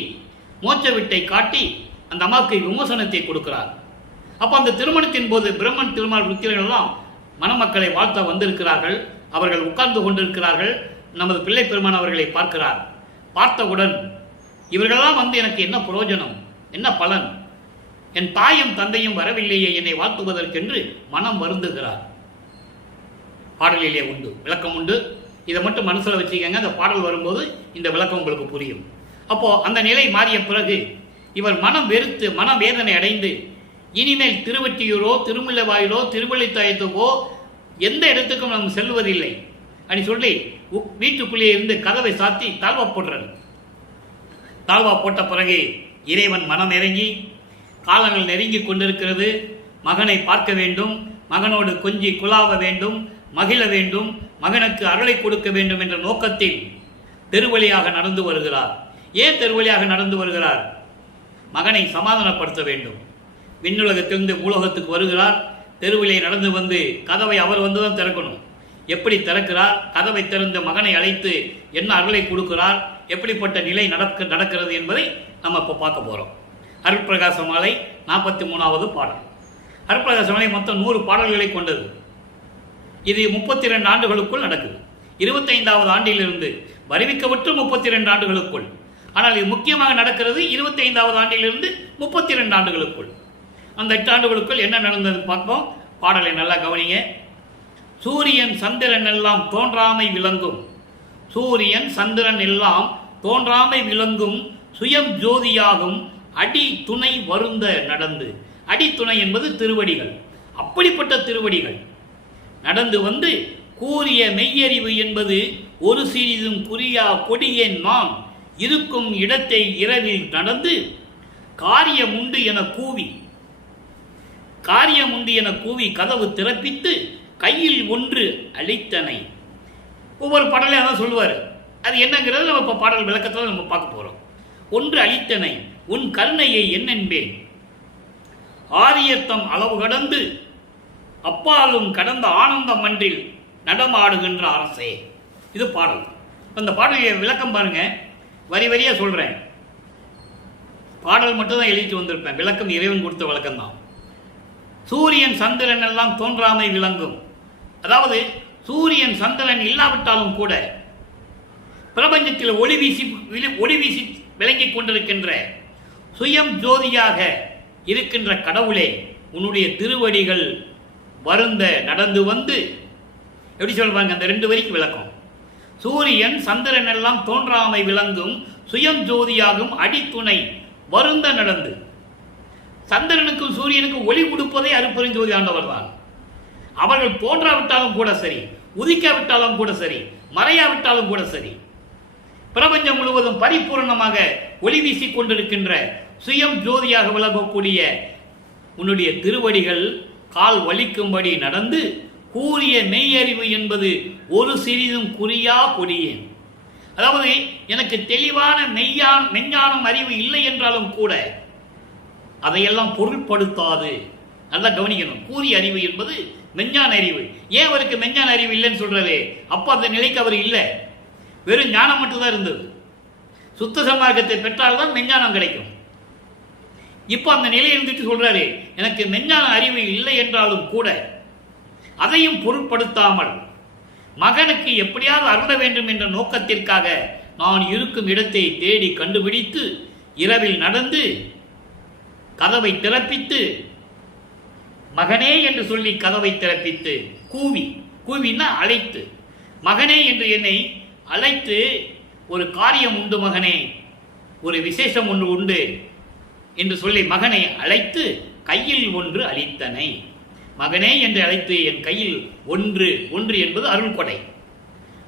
மோட்ச விட்டை காட்டி அந்த அம்மாவுக்கு விமோசனத்தை கொடுக்கிறார். அப்போ அந்த திருமணத்தின் போது பிரம்மன் திருமால் ருத்திரர்கள் எல்லாம் மணமக்களை வாழ்த்த வந்திருக்கிறார்கள். அவர்கள் உட்கார்ந்து கொண்டிருக்கிறார்கள். நமது பிள்ளை பெருமான் அவர்களை பார்க்கிறார். பார்த்தவுடன் இவர்களெல்லாம் எனக்கு என்ன பிரயோஜனம், என்ன பலன்? என் தாயும் தந்தையும் வரவில்லையே என்னை வாழ்த்துவதற்கென்று மனம் வருந்துகிறார். பாடலிலே உண்டு, விளக்கம் உண்டு. இதை மட்டும் மனசில் வச்சுக்கங்க. அந்த பாடல் வரும்போது இந்த விளக்கம் உங்களுக்கு புரியும். அப்போ அந்த நிலை மாறிய பிறகு இவர் மனம் வெறுத்து மனவேதனை அடைந்து இனிமேல் திருவொற்றியூரோ திருமுல்லைவாயிலோ திருவள்ளித்தாயத்துக்கோ எந்த இடத்துக்கும் நாம் செல்வதில்லை அப்படி சொல்லி வீட்டுக்குள்ளே இருந்து கதவை சாத்தி தாழ்வா போடுறாரு. தாழ்வா போட்ட பிறகு இறைவன் மனம் இறங்கி, காலங்கள் நெருங்கி கொண்டிருக்கிறது, மகனை பார்க்க வேண்டும், மகனோடு கொஞ்சி குழாவ வேண்டும், மகிழ வேண்டும், மகனுக்கு அருளை கொடுக்க வேண்டும் என்ற நோக்கத்தில் தெருவழியாக நடந்து வருகிறார். ஏன் தெருவழியாக நடந்து வருகிறார்? மகனை சமாதானப்படுத்த வேண்டும். விண்ணுலகத்திலிருந்து பூலோகத்துக்கு வருகிறார். தெருவிலே நடந்து வந்து கதவை அவர் வந்துதான் திறக்கணும். எப்படி திறக்கிறார்? கதவை திறந்து மகனை அழைத்து என்ன அருளை கொடுக்கிறார், எப்படிப்பட்ட நிலை நடக்கிறது என்பதை நம்ம இப்போ பார்க்க போகிறோம். அருட்பிரகாச மாலை 43வது பாடல். அருட்பிரகாச மாலை மொத்தம் 100 பாடல்களை கொண்டது. இது 32 ஆண்டுகளுக்குள் நடக்குது. 25வது ஆண்டிலிருந்து வருவிக்கப்பட்டு 32 ஆண்டுகளுக்குள். ஆனால் இது முக்கியமாக நடக்கிறது 25வது ஆண்டிலிருந்து 32 ஆண்டுகளுக்குள். அந்த 8 ஆண்டுகளுக்குள் என்ன நடந்தது பார்ப்போம். பாடலை நல்லா கவனிங்க. சூரியன் சந்திரன் எல்லாம் தோன்றாமை விளங்கும், சூரியன் சந்திரன் எல்லாம் தோன்றாமை விளங்கும், சுயம் ஜோதியாகும் அடி துணை வருந்த நடந்து. அடித்துணை என்பது திருவடிகள். அப்படிப்பட்ட திருவடிகள் நடந்து வந்து கூறிய மெய்யறிவு என்பது ஒரு சிறிதும் குறியா கொடியேன் நான் இருக்கும் இடத்தை இரவில் நடந்து காரியமுண்டு என கூவி கதவு திறப்பித்து கையில் ஒன்று அளித்தனை. ஒவ்வொரு பாடலையும் அதான் சொல்லுவார். அது என்னங்கிறது நம்ம இப்போ பாடல் விளக்கத்தில் நம்ம பார்க்க போகிறோம். ஒன்று அளித்தனை உன் கருணையை என்னென்பேன், ஆரியத்தம் அளவு கடந்து அப்பாலும் கடந்த ஆனந்தம் மன்றில் நடமாடுகின்ற அரசே. இது பாடல். அந்த பாடலை விளக்கம் பாருங்க. வரி வரியா சொல்றேன். பாடல் மட்டும் தான் எழுதிட்டு வந்திருப்பேன். விளக்கம் இறைவன் கொடுத்த விளக்கம் தான். சூரியன் சந்திரன் எல்லாம் தோன்றாமை விளங்கும். அதாவது சூரியன் சந்திரன் இல்லாவிட்டாலும் கூட பிரபஞ்சத்தில் ஒளி வீசி விளங்கிக் கொண்டிருக்கின்ற சுயம் ஜோதியாக இருக்கின்ற கடவுளே, உன்னுடைய திருவடிகள் வருந்த நடந்து வந்து. எப்படி சொல்றாங்க அந்த 2 வரிக்கு விளக்கம். சூரியன் சந்திரன் எல்லாம் தோன்றாமை விளங்கும், சுயம் ஜோதியாகும் அடித்துணை வருந்த நடந்து. சந்திரனுக்கும் சூரியனுக்கும் ஒளி கொடுப்பதே அருட்பெருஞ்சோதி ஆண்டவர் தான். அவர்கள் தோன்றாவிட்டாலும் கூட சரி, உதிக்காவிட்டாலும் கூட சரி, மறையாவிட்டாலும் கூட சரி, பிரபஞ்சம் முழுவதும் பரிபூர்ணமாக ஒளி வீசிக் கொண்டிருக்கின்ற சுயம் ஜோதியாக விளங்கக்கூடிய உன்னுடைய திருவடிகள் கால் வலிக்கும்படி நடந்து கூறிய மெய்யறிவு என்பது ஒரு சிறிதும் குறியா கொடியேன். அதாவது எனக்கு தெளிவான மெஞ்ஞானம் அறிவு இல்லை என்றாலும் கூட அதையெல்லாம் பொருட்படுத்தாது. நல்லா கவனிக்கணும். கூறிய அறிவு என்பது மெஞ்ஞான அறிவு. ஏன் அவருக்கு மெஞ்ஞான அறிவு இல்லைன்னு சொல்றாரு? அப்ப அந்த நிலைக்கு அவர் இல்லை. வெறும் ஞானம் மட்டும்தான் இருந்தது. சுத்த சன்மார்க்கத்தை பெற்றால்தான் மெஞ்ஞானம் கிடைக்கும். இப்ப அந்த நிலை இருந்துட்டு சொல்றாரு, எனக்கு மெஞ்ஞான அறிவு இல்லை என்றாலும் கூட அதையும் பொருட்படுத்தாமல் மகனுக்கு எப்படியாவது அருள வேண்டும் என்ற நோக்கத்திற்காக நான் இருக்கும் இடத்தை தேடி கண்டுபிடித்து இரவில் நடந்து கதவை திறப்பித்து, மகனே என்று சொல்லி கதவை திறப்பித்து கூவினா அழைத்து, மகனே என்று என்னை அழைத்து, ஒரு காரியம் உண்டு மகனே, ஒரு விசேஷம் ஒன்று உண்டு என்று சொல்லி மகனை அழைத்து கையில் ஒன்று அளித்தனை. மகனே என்று அழைத்து என் கையில் ஒன்று என்பது அருள் கொடை.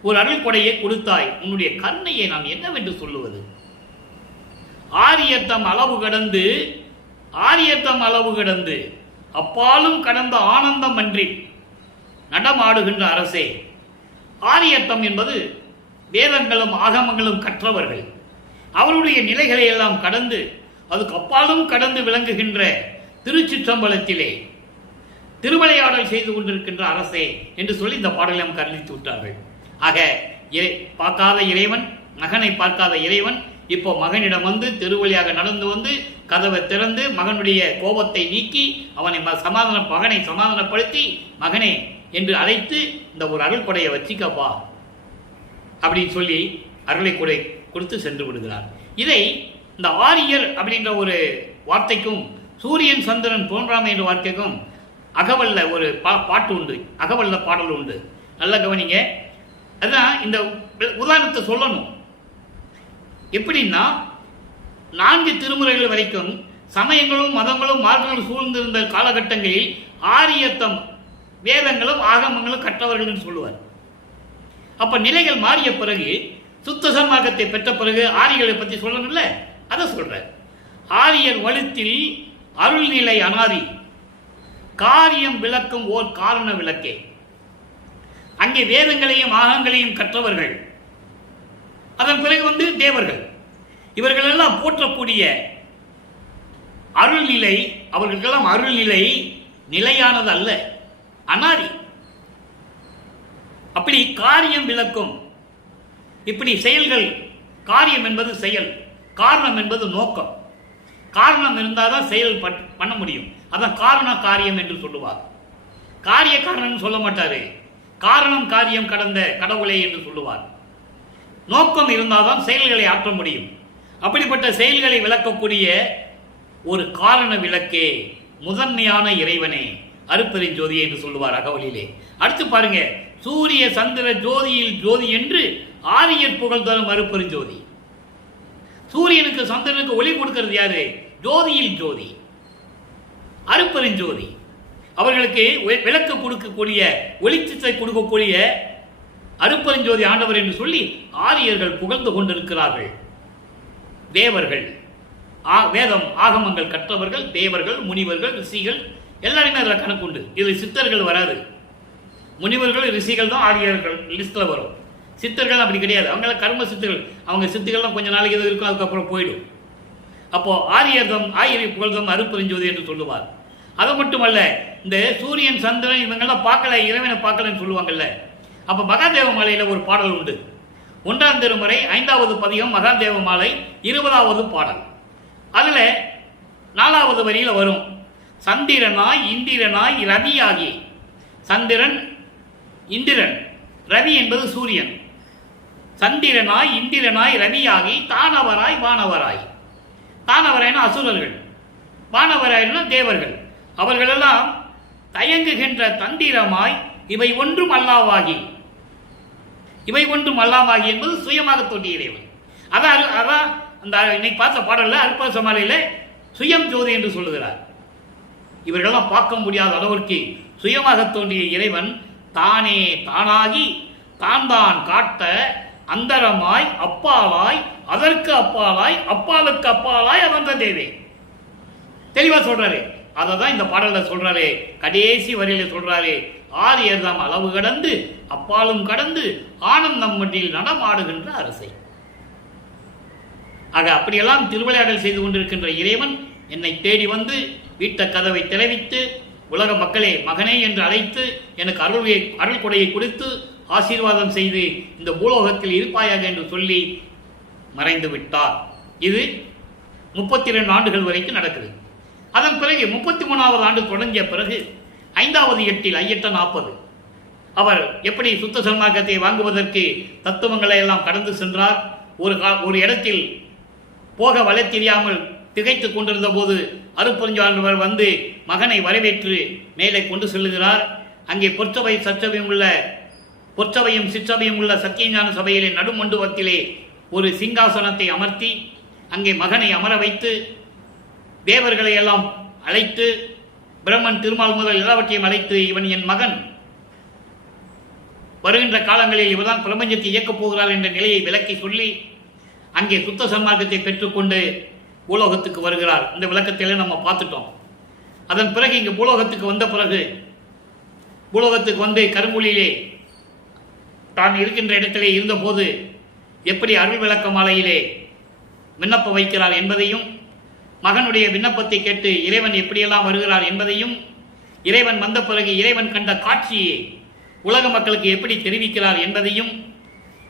ஒரு அருள் கொடையை கொடுத்தாய், உன்னுடைய கருணையை நான் என்னவென்று சொல்லுவது? ஆரியத்தம் அளவு கடந்து அப்பாலும் கடந்த ஆனந்தம் அன்றி நடமாடுகின்ற அரசே. ஆரியத்தம் என்பது வேதங்களும் ஆகமங்களும் கற்றவர்கள். அவருடைய நிலைகளை எல்லாம் கடந்து அதுக்கு அப்பாலும் கடந்து விளங்குகின்ற திருச்சிற்றம்பலத்திலே திருவிளையாடல் செய்து கொண்டிருக்கின்ற அரசே என்று சொல்லி இந்த பாடலை நமக்கு அறிவித்து விட்டார்கள். ஆக பார்க்காத இறைவன், மகனை பார்க்காத இறைவன் இப்போ மகனிடம் வந்து திருவழியாக நடந்து வந்து கதவை திறந்து மகனுடைய கோபத்தை நீக்கி மகனை சமாதானப்படுத்தி மகனே என்று அழைத்து இந்த ஒரு அருள் கொடையை வச்சிக்கப்பா அப்படின்னு சொல்லி அருளை கொடை கொடுத்து சென்று விடுகிறார். இதை இந்த ஆரியர் அப்படின்ற ஒரு வார்த்தைக்கும் சூரியன் சந்திரன் தோன்றாமை என்ற வார்த்தைக்கும் அகவல்ல ஒரு பாட்டு உண்டு, அகவல்ல பாடல் உண்டு. நல்லா கவனிங்க. அதுதான் இந்த உதாரணத்தை சொல்லணும். எப்படின்னா 4 திருமுறைகள் வரைக்கும் சமயங்களும் மதங்களும் மார்க்கங்களும் சூழ்ந்திருந்த காலகட்டங்களில் ஆரியத்தம் வேதங்களும் ஆகமங்களும் கற்றவர்கள் என்று சொல்லுவார். அப்ப நிலைகள் மாறிய பிறகு சுத்த சன்மார்க்கத்தை பெற்ற பிறகு ஆரியர்களை பற்றி சொல்லணும்ல, அதை சொல்ற. ஆரியர் வலுத்தில் அருள்நிலை அனாதி, காரியம் விளக்கும் ஓர் காரண விளக்கே. அங்கே வேதங்களையும் ஆகங்களையும் கற்றவர்கள், அதன் பிறகு தேவர்கள், இவர்கள் எல்லாம் போற்றக்கூடிய அருள்நிலை, அவர்களுக்கெல்லாம் அருள்நிலை நிலையானது அல்ல, அனாதி. அப்படி காரியம் விளக்கும், இப்படி செயல்கள் காரியம் என்பது செயல், காரணம் என்பது நோக்கம். காரணம் இருந்தால் தான் செயல் பண்ண முடியும். அதான் காரண காரியம் என்று சொல்லுவார். காரிய காரணம் சொல்ல மாட்டாரு, காரணம் காரியம் கடந்த கடவுளே என்று சொல்லுவார். நோக்கம் இருந்தால் தான் செயல்களை ஆற்ற முடியும். அப்படிப்பட்ட செயல்களை விளக்கக்கூடிய ஒரு காரண விளக்கே முதன்மையான இறைவனே அருட்பெருஞ்சோதி என்று சொல்லுவார் அகவலிலே. அடுத்து பாருங்க, சூரிய சந்திர ஜோதியில் ஜோதி என்று ஆரியர் புகழ் தரும் அருட்பெருஞ்சோதி. சூரியனுக்கு சந்திரனுக்கு ஒளி கொடுக்கிறது யாரு? ஜோதியில் ஜோதி, அருட்பெருஞ்சோதி. அவர்களுக்கு விளக்கு கொடுக்கக்கூடிய, ஒளிச்சத்தை கொடுக்கக்கூடிய அருட்பெருஞ்சோதி ஆண்டவர் என்று சொல்லி ஆரியர்கள் புகழ்ந்து கொண்டிருக்கிறார்கள். தேவர்கள், வேதம் ஆகமங்கள் கற்றவர்கள், தேவர்கள், முனிவர்கள், ரிஷிகள் எல்லாருமே அதில் கணக்குண்டு. இதில் சித்தர்கள் வராது. முனிவர்கள், ரிஷிகள் தான் ஆரியர்கள் லிஸ்டில் வரும். சித்தர்கள் அப்படி கிடையாது. அவங்கள கர்ம சித்தர்கள். அவங்க சித்துகள்லாம் கொஞ்ச நாளைக்கு எது இருக்கும், அதுக்கப்புறம் போயிடும். அப்போ ஆயிரம் புகழ்தம் அருட்பெருஞ்சோதி என்று சொல்லுவார். அது மட்டுமல்ல, இந்த சூரியன் சந்திரன் இவங்கெல்லாம் பார்க்கல, இறைவனை பார்க்கலன்னு சொல்லுவாங்கல்ல. அப்போ மகாதேவ மாலையில் ஒரு பாடல் உண்டு. 1ஆம் திருமுறை 5வது பதிகம் மகாதேவ மாலை 20வது பாடல். அதில் 4வது வரியில் வரும், சந்திரனாய் இந்திரனாய் ரவியாகி. சந்திரன் இந்திரன், ரவி என்பது சூரியன். சந்திரனாய் இந்திரனாய் ரவியாகி தானவராய் வானவராய். தானவராய்னா அசுரர்கள், வானவராய்னா தேவர்கள். அவர்களெல்லாம் தயங்குகின்ற தந்திரமாய் இவை ஒன்றும் அல்லாவாகி. இவை ஒன்றும் அல்லாவாகி என்பது சுயமாக தோன்றிய இறைவன். அதான் அந்த இன்னைக்கு பார்த்த பாடல்ல அற்புத சமாலையில் சுயம் ஜோதி என்று சொல்லுகிறார். இவர்களெல்லாம் பார்க்க முடியாத அளவிற்கு சுயமாக தோன்றிய இறைவன் தானே தானாகி தான் தான் காட்ட அந்தரமாய் அப்பாலாய் அதற்கு அப்பாலாய் அப்பாலுக்கு அப்பாலாய் அவந்த தேவே. தெளிவா சொல்றாரு. அதை தான் இந்த பாடல்ல சொல்றாரு. கடைசி வரையில சொல்றாரு, ஆரியர் தாம் அளவு கடந்து அப்பாலும் கடந்து ஆனந்தம் மட்டில் நடமாடுகின்ற அரசை. ஆக அப்படியெல்லாம் திருவிளையாடல் செய்து கொண்டிருக்கின்ற இறைவன் என்னை தேடி வந்து வீட்ட கதவை திறவித்து உலக மக்களே மகனே என்று அழைத்து எனக்கு அருள் கொடையை கொடுத்து ஆசீர்வாதம் செய்து இந்த பூலோகத்தில் இருப்பாயாக என்று சொல்லி மறைந்து விட்டார். இது 32 ஆண்டுகள் வரைக்கும் நடக்குது. அதன் பிறகு 33வது ஆண்டு தொடங்கிய பிறகு 5வது எட்டில் ஐயட்ட 40 அவர் எப்படி சுத்த சன்மார்க்கத்தை வாங்குவதற்கு தத்துவங்களை எல்லாம் கடந்து சென்றார். ஒரு இடத்தில் போக வலை தெரியாமல் திகைத்துக் கொண்டிருந்த போது அருட்பெருஞ்சாண்டவர் வந்து மகனை வரவேற்று மேலே கொண்டு செல்லுகிறார். அங்கே பொற்சபையும் சிற்றபையும் உள்ள சத்தியஞான சபையிலே நடுமண்டபத்திலே ஒரு சிங்காசனத்தை அமர்த்தி அங்கே மகனை அமர வைத்து தேவர்களை எல்லாம் அழைத்து, பிரம்மன் திருமால் முதல் எல்லாவற்றையும் அழைத்து, இவன் என் மகன், வருகின்ற காலங்களில் இவர்தான் பிரபஞ்சத்தை இயக்கப் போகிறார் என்ற நிலையை விளக்கி சொல்லி அங்கே சுத்த சன்மார்க்கத்தை பெற்றுக்கொண்டு பூலோகத்துக்கு வருகிறார். இந்த விளக்கத்திலே நம்ம பார்த்துட்டோம். அதன் பிறகு இங்கு பூலோகத்துக்கு வந்த பிறகு பூலோகத்துக்கு வந்து கரும்புலியிலே தான் இருக்கின்ற இடத்திலே இருந்தபோது எப்படி அருள் விளக்க மாலையிலே விண்ணப்பம் வைக்கிறார் என்பதையும், மகனுடைய விண்ணப்பத்தை கேட்டு இறைவன் எப்படியெல்லாம் வருகிறார் என்பதையும், இறைவன் வந்த பிறகு இறைவன் கண்ட காட்சியை உலக மக்களுக்கு எப்படி தெரிவிக்கிறார் என்பதையும்,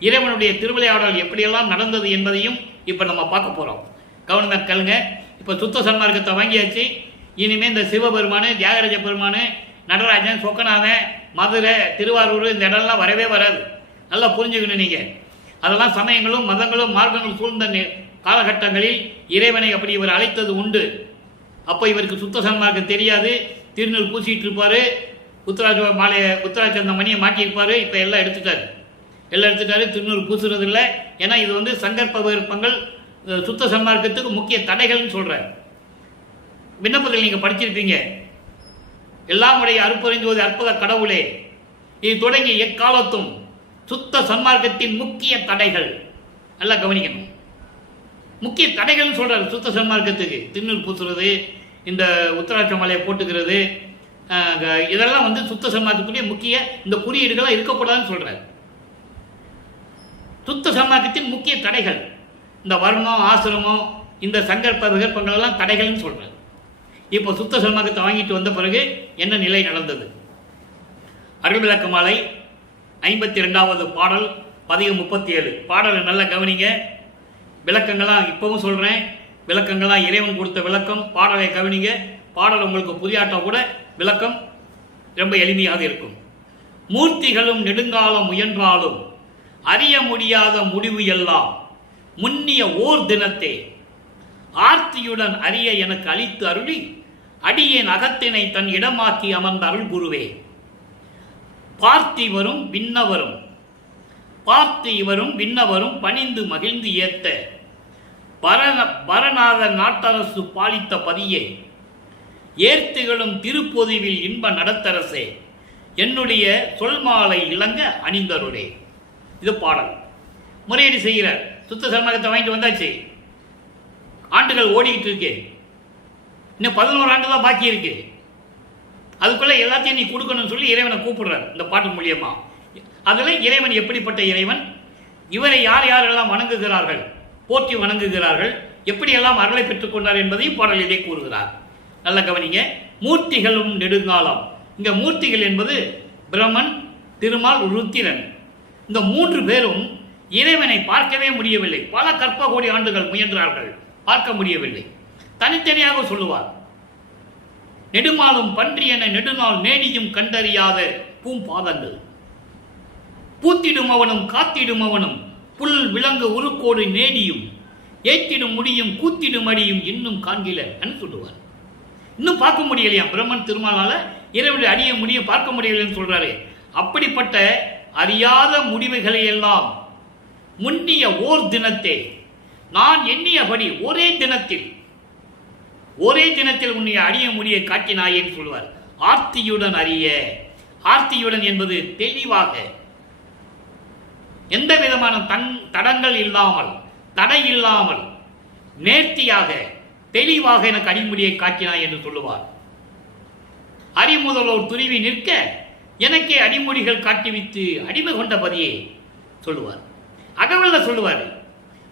இறைவனுடைய திருவிளையாடல் எப்படியெல்லாம் நடந்தது என்பதையும் இப்போ நம்ம பார்க்க போகிறோம். கவர்மெண்ட் கேளுங்க. இப்போ சுத்த சன்மார்க்கத்தை வாங்கியாச்சு. இனிமேல் இந்த சிவபெருமானு, தியாகராஜ பெருமானு, நடராஜன், சொக்கநாதன், மதுரை, திருவாரூர் இந்த இடம்லாம் வரவே வராது. நல்லா புரிஞ்சுக்கணும் நீங்கள். அதெல்லாம் சமயங்களும் மதங்களும் மார்க்கங்களும் சூழ்ந்த காலகட்டங்களில் இறைவனை அப்படி இவர் அழைத்தது உண்டு. அப்போ இவருக்கு சுத்த சன்மார்க்கம் தெரியாது. திருநூல் பூசிட்டு இருப்பார், உத்தராட்சந்த மணியை மாட்டியிருப்பார். இப்போ எல்லாம் எடுத்துட்டாரு. திருநூல் பூசுறது இல்லை. ஏன்னா இது வந்து சங்கற்ப விருப்பங்கள் சுத்த சன்மார்க்கத்துக்கு முக்கிய தடைகள்னு சொல்கிறார். விண்ணப்பத்தில் நீங்கள் படிச்சிருப்பீங்க. எல்லாமுடைய அருட்பெருஞ்சோதி அற்புத கடவுளே, இது தொடங்கி எக்காலத்தும் சுத்த சன்மார்க்கத்தின் முக்கிய தடைகள். நல்லா கவனிக்கணும். முக்கிய தடைகள்னு சொல்றாரு சுத்த சன்மார்க்கத்துக்கு. திருநூல் பூசுறது, இந்த உத்தராட்ச மலையை போட்டுக்கிறது, இதெல்லாம் வந்து சுத்த சன்மார்க்கத்துடைய முக்கிய இந்த குறியீடுகளாக இருக்கக்கூடாதுன்னு சொல்றாரு. சுத்த சன்மார்க்கத்தின் முக்கிய தடைகள் இந்த வர்ணம், ஆசிரமம், இந்த சங்கற்ப விகற்பங்கள் எல்லாம் தடைகள்னு சொல்றாரு. இப்போ சுத்த சன்மார்க்கத்தை வாங்கிட்டு வந்த பிறகு என்ன நிலை நடந்தது? அருள் விளக்க மாலை 52வது பாடல் பதிகம் 37 பாடலை நல்லா கவனிங்க. விளக்கங்கள்லாம் இப்பவும் சொல்றேன். விளக்கங்கள்லாம் இறைவன் கொடுத்த விளக்கம். பாடலை கவனிங்க. பாடல் உங்களுக்கு புரியாட்டா கூட விளக்கம் ரொம்ப எளிமையாக இருக்கும். மூர்த்திகளும் நெடுங்காலம் முயன்றாலும் அறிய முடியாத முடிவு எல்லாம் முன்னிய ஓர் தினத்தே ஆர்த்தியுடன் அறிய எனக்கு அளித்து அருளி அடியேன் அகத்தினை தன் இடமாக்கி அமர்ந்த அருள் குருவே. பார்த்தி வரும் விண்ணவரும் பார்த்து இவரும் விண்ணவரும் பணிந்து மகிழ்ந்து ஏத்த பரநாத நாட்டரசு பாலித்த பதியே ஏர்த்திகளும் திருப்பொதிவில் இன்ப நடத்தரசே என்னுடைய சொல்மாலை இளங்க அணிந்தருளே. இது பாடல். முறையீடு செய்கிறார். சுத்த சரணாகத்தை வாங்கிட்டு வந்தாச்சு. ஆண்டுகள் ஓடிக்கிட்டு இருக்கு. இன்னும் 11 ஆண்டு தான் பாக்கி இருக்கு. அதுக்குள்ள எல்லாத்தையும் நீ கொடுக்கணும்னு சொல்லி இறைவனை கூப்பிடுறார் இந்த பாட்டு மூலியமா. அதில் இறைவன் எப்படிப்பட்ட இறைவன், இவரை யார் யாரெல்லாம் வணங்குகிறார்கள், போற்றி வணங்குகிறார்கள், எப்படியெல்லாம் அருளை பெற்றுக் கொண்டார் என்பதையும் பாடலிலே கூறுகிறார். நல்ல கவனிங்க. மூர்த்திகளும் நெடுங்காலம். இங்க மூர்த்திகள் என்பது பிரம்மன், திருமால், ருத்திரன். இந்த 3 பேரும் இறைவனை பார்க்கவே முடியவில்லை. பல கற்ப கோடி ஆண்டுகள் முயன்றார்கள், பார்க்க முடியவில்லை. தனித்தனியாக சொல்லுவார். நெடுமாலும் பன்றி என நெடுநாள் நேடியும் கண்டறியாத பூம்பாதங்கள் பூத்திடும் அவனும் காத்திடும் அவனும் புல் விலங்கு உருக்கோடு நேடியும் ஏற்றிடும் முடியும் கூத்திடும் அடியும் இன்னும் காண்கில என்று சொல்லுவார். இன்னும் பார்க்க முடியலையா பிரம்மன் திருமாலால இறைவனை அடிய முடியும் பார்க்க முடியலைன்னு சொல்றாரு. அப்படிப்பட்ட அறியாத முடிவுகளை எல்லாம் முன்னிய ஓர் தினத்தே நான் எண்ணியபடி ஒரே தினத்தில் உன்னை அடிய முடிய காட்டினாயேன்னு சொல்லுவார். ஆர்த்தியுடன் அறிய. ஆர்த்தியுடன் என்பது தெளிவாக, எந்த விதமான தடங்கள் இல்லாமல், தடை இல்லாமல், நேர்த்தியாக, தெளிவாக எனக்கு அடிமுடியை காட்டினாய் என்று சொல்லுவார். அறிமுதலோர் துருவி நிற்க எனக்கே அடிமுடிகள் காட்டிவித்து அடிமை கொண்ட பதியை சொல்லுவார். அகவல்ல சொல்லுவார்.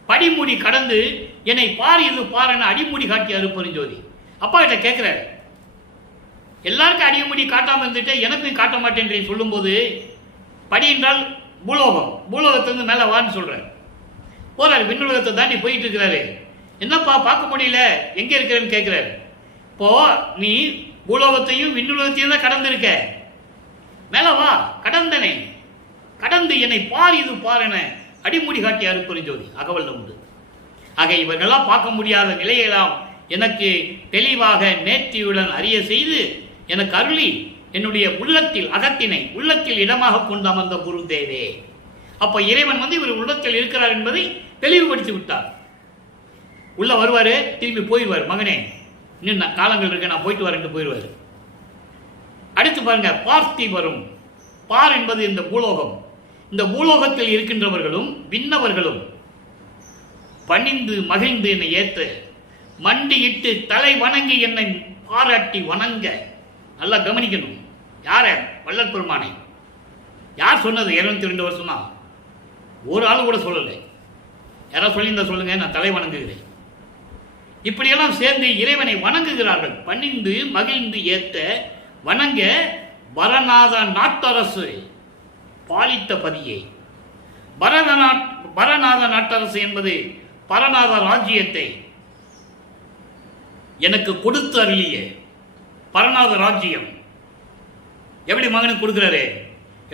படிமுடி கடந்து என்னை பார் இது பார் என அடிமுடி காட்டி அருப்பெருஞ்சோதி. அப்பா கிட்ட கேட்கிறார், எல்லாருக்கும் அடிமுடி காட்டாம இருந்துட்டு எனக்கும் காட்ட மாட்டேன் சொல்லும்போது, படி என்றால் பூலோகம், பூலோகத்திலிருந்து மேல வான்னு சொல்றாரு. போறாரு, விண்ணுலகத்தை தாண்டி போயிட்டு இருக்கிறாரு. என்னப்பா பார்க்க முடியல, எங்க இருக்கிறேன்னு கேட்கிறாரு. இப்போ நீ பூலோகத்தையும் விண்ணுலகத்தையும் தான் கடந்திருக்க, மேல வா. கடந்தனை கடந்து என்னை பார் இது பார் என அடிமுடி காட்டி அருப்பெருஞ்சோதி அகவல்ல உண்டு. ஆக இவர்களெல்லாம் பார்க்க முடியாத நிலையெல்லாம் எனக்கு தெளிவாக நேர்த்தியுடன் அறிய செய்து எனக்கு அருளி என்னுடைய உள்ளத்தில் அகத்தினை உள்ளத்தில் இடமாக கொண்டு அமர்ந்த குரு தேவே. அப்ப இறைவன் இவர் உள்ளத்தில் இருக்கிறார் என்பதை தெளிவுபடுத்தி விட்டார். உள்ள வருவாரு, திரும்பி போயிடுவார். மகனே இன்னும் காலங்கள் இருக்க, நான் போயிட்டு வரேன் போயிடுவார். அடுத்து பாருங்க, பார்த்தி வரும். பார் என்பது இந்த பூலோகம். இந்த பூலோகத்தில் இருக்கின்றவர்களும் விண்ணவர்களும் பணிந்து மகிழ்ந்து என்னை ஏற்ற மண்டியிட்டு தலை வணங்கி என்னை பாராட்டி வணங்க. நல்லா கவனிக்கணும். யார? வள்ளல் பெருமானை. யார் சொன்னது? 202 வருஷமா ஒரு ஆள் கூட சொல்லலை. யாராவது சொல்லியிருந்தா சொல்லுங்க, நான் தலை வணங்குகிறேன். இப்படியெல்லாம் சேர்ந்து இறைவனை வணங்குகிறார்கள். பணிந்து மகிழ்ந்து ஏற்ற வணங்க பரநாத நாட்டரசு பாலித்த பதியை. பரநாத நாட்டரசு என்பது பரநாத ராஜ்யத்தை எனக்கு கொடுத்து அருளிய பரநாத ராஜ்யம். எப்படி மகனுக்கு கொடுக்கிறாரே,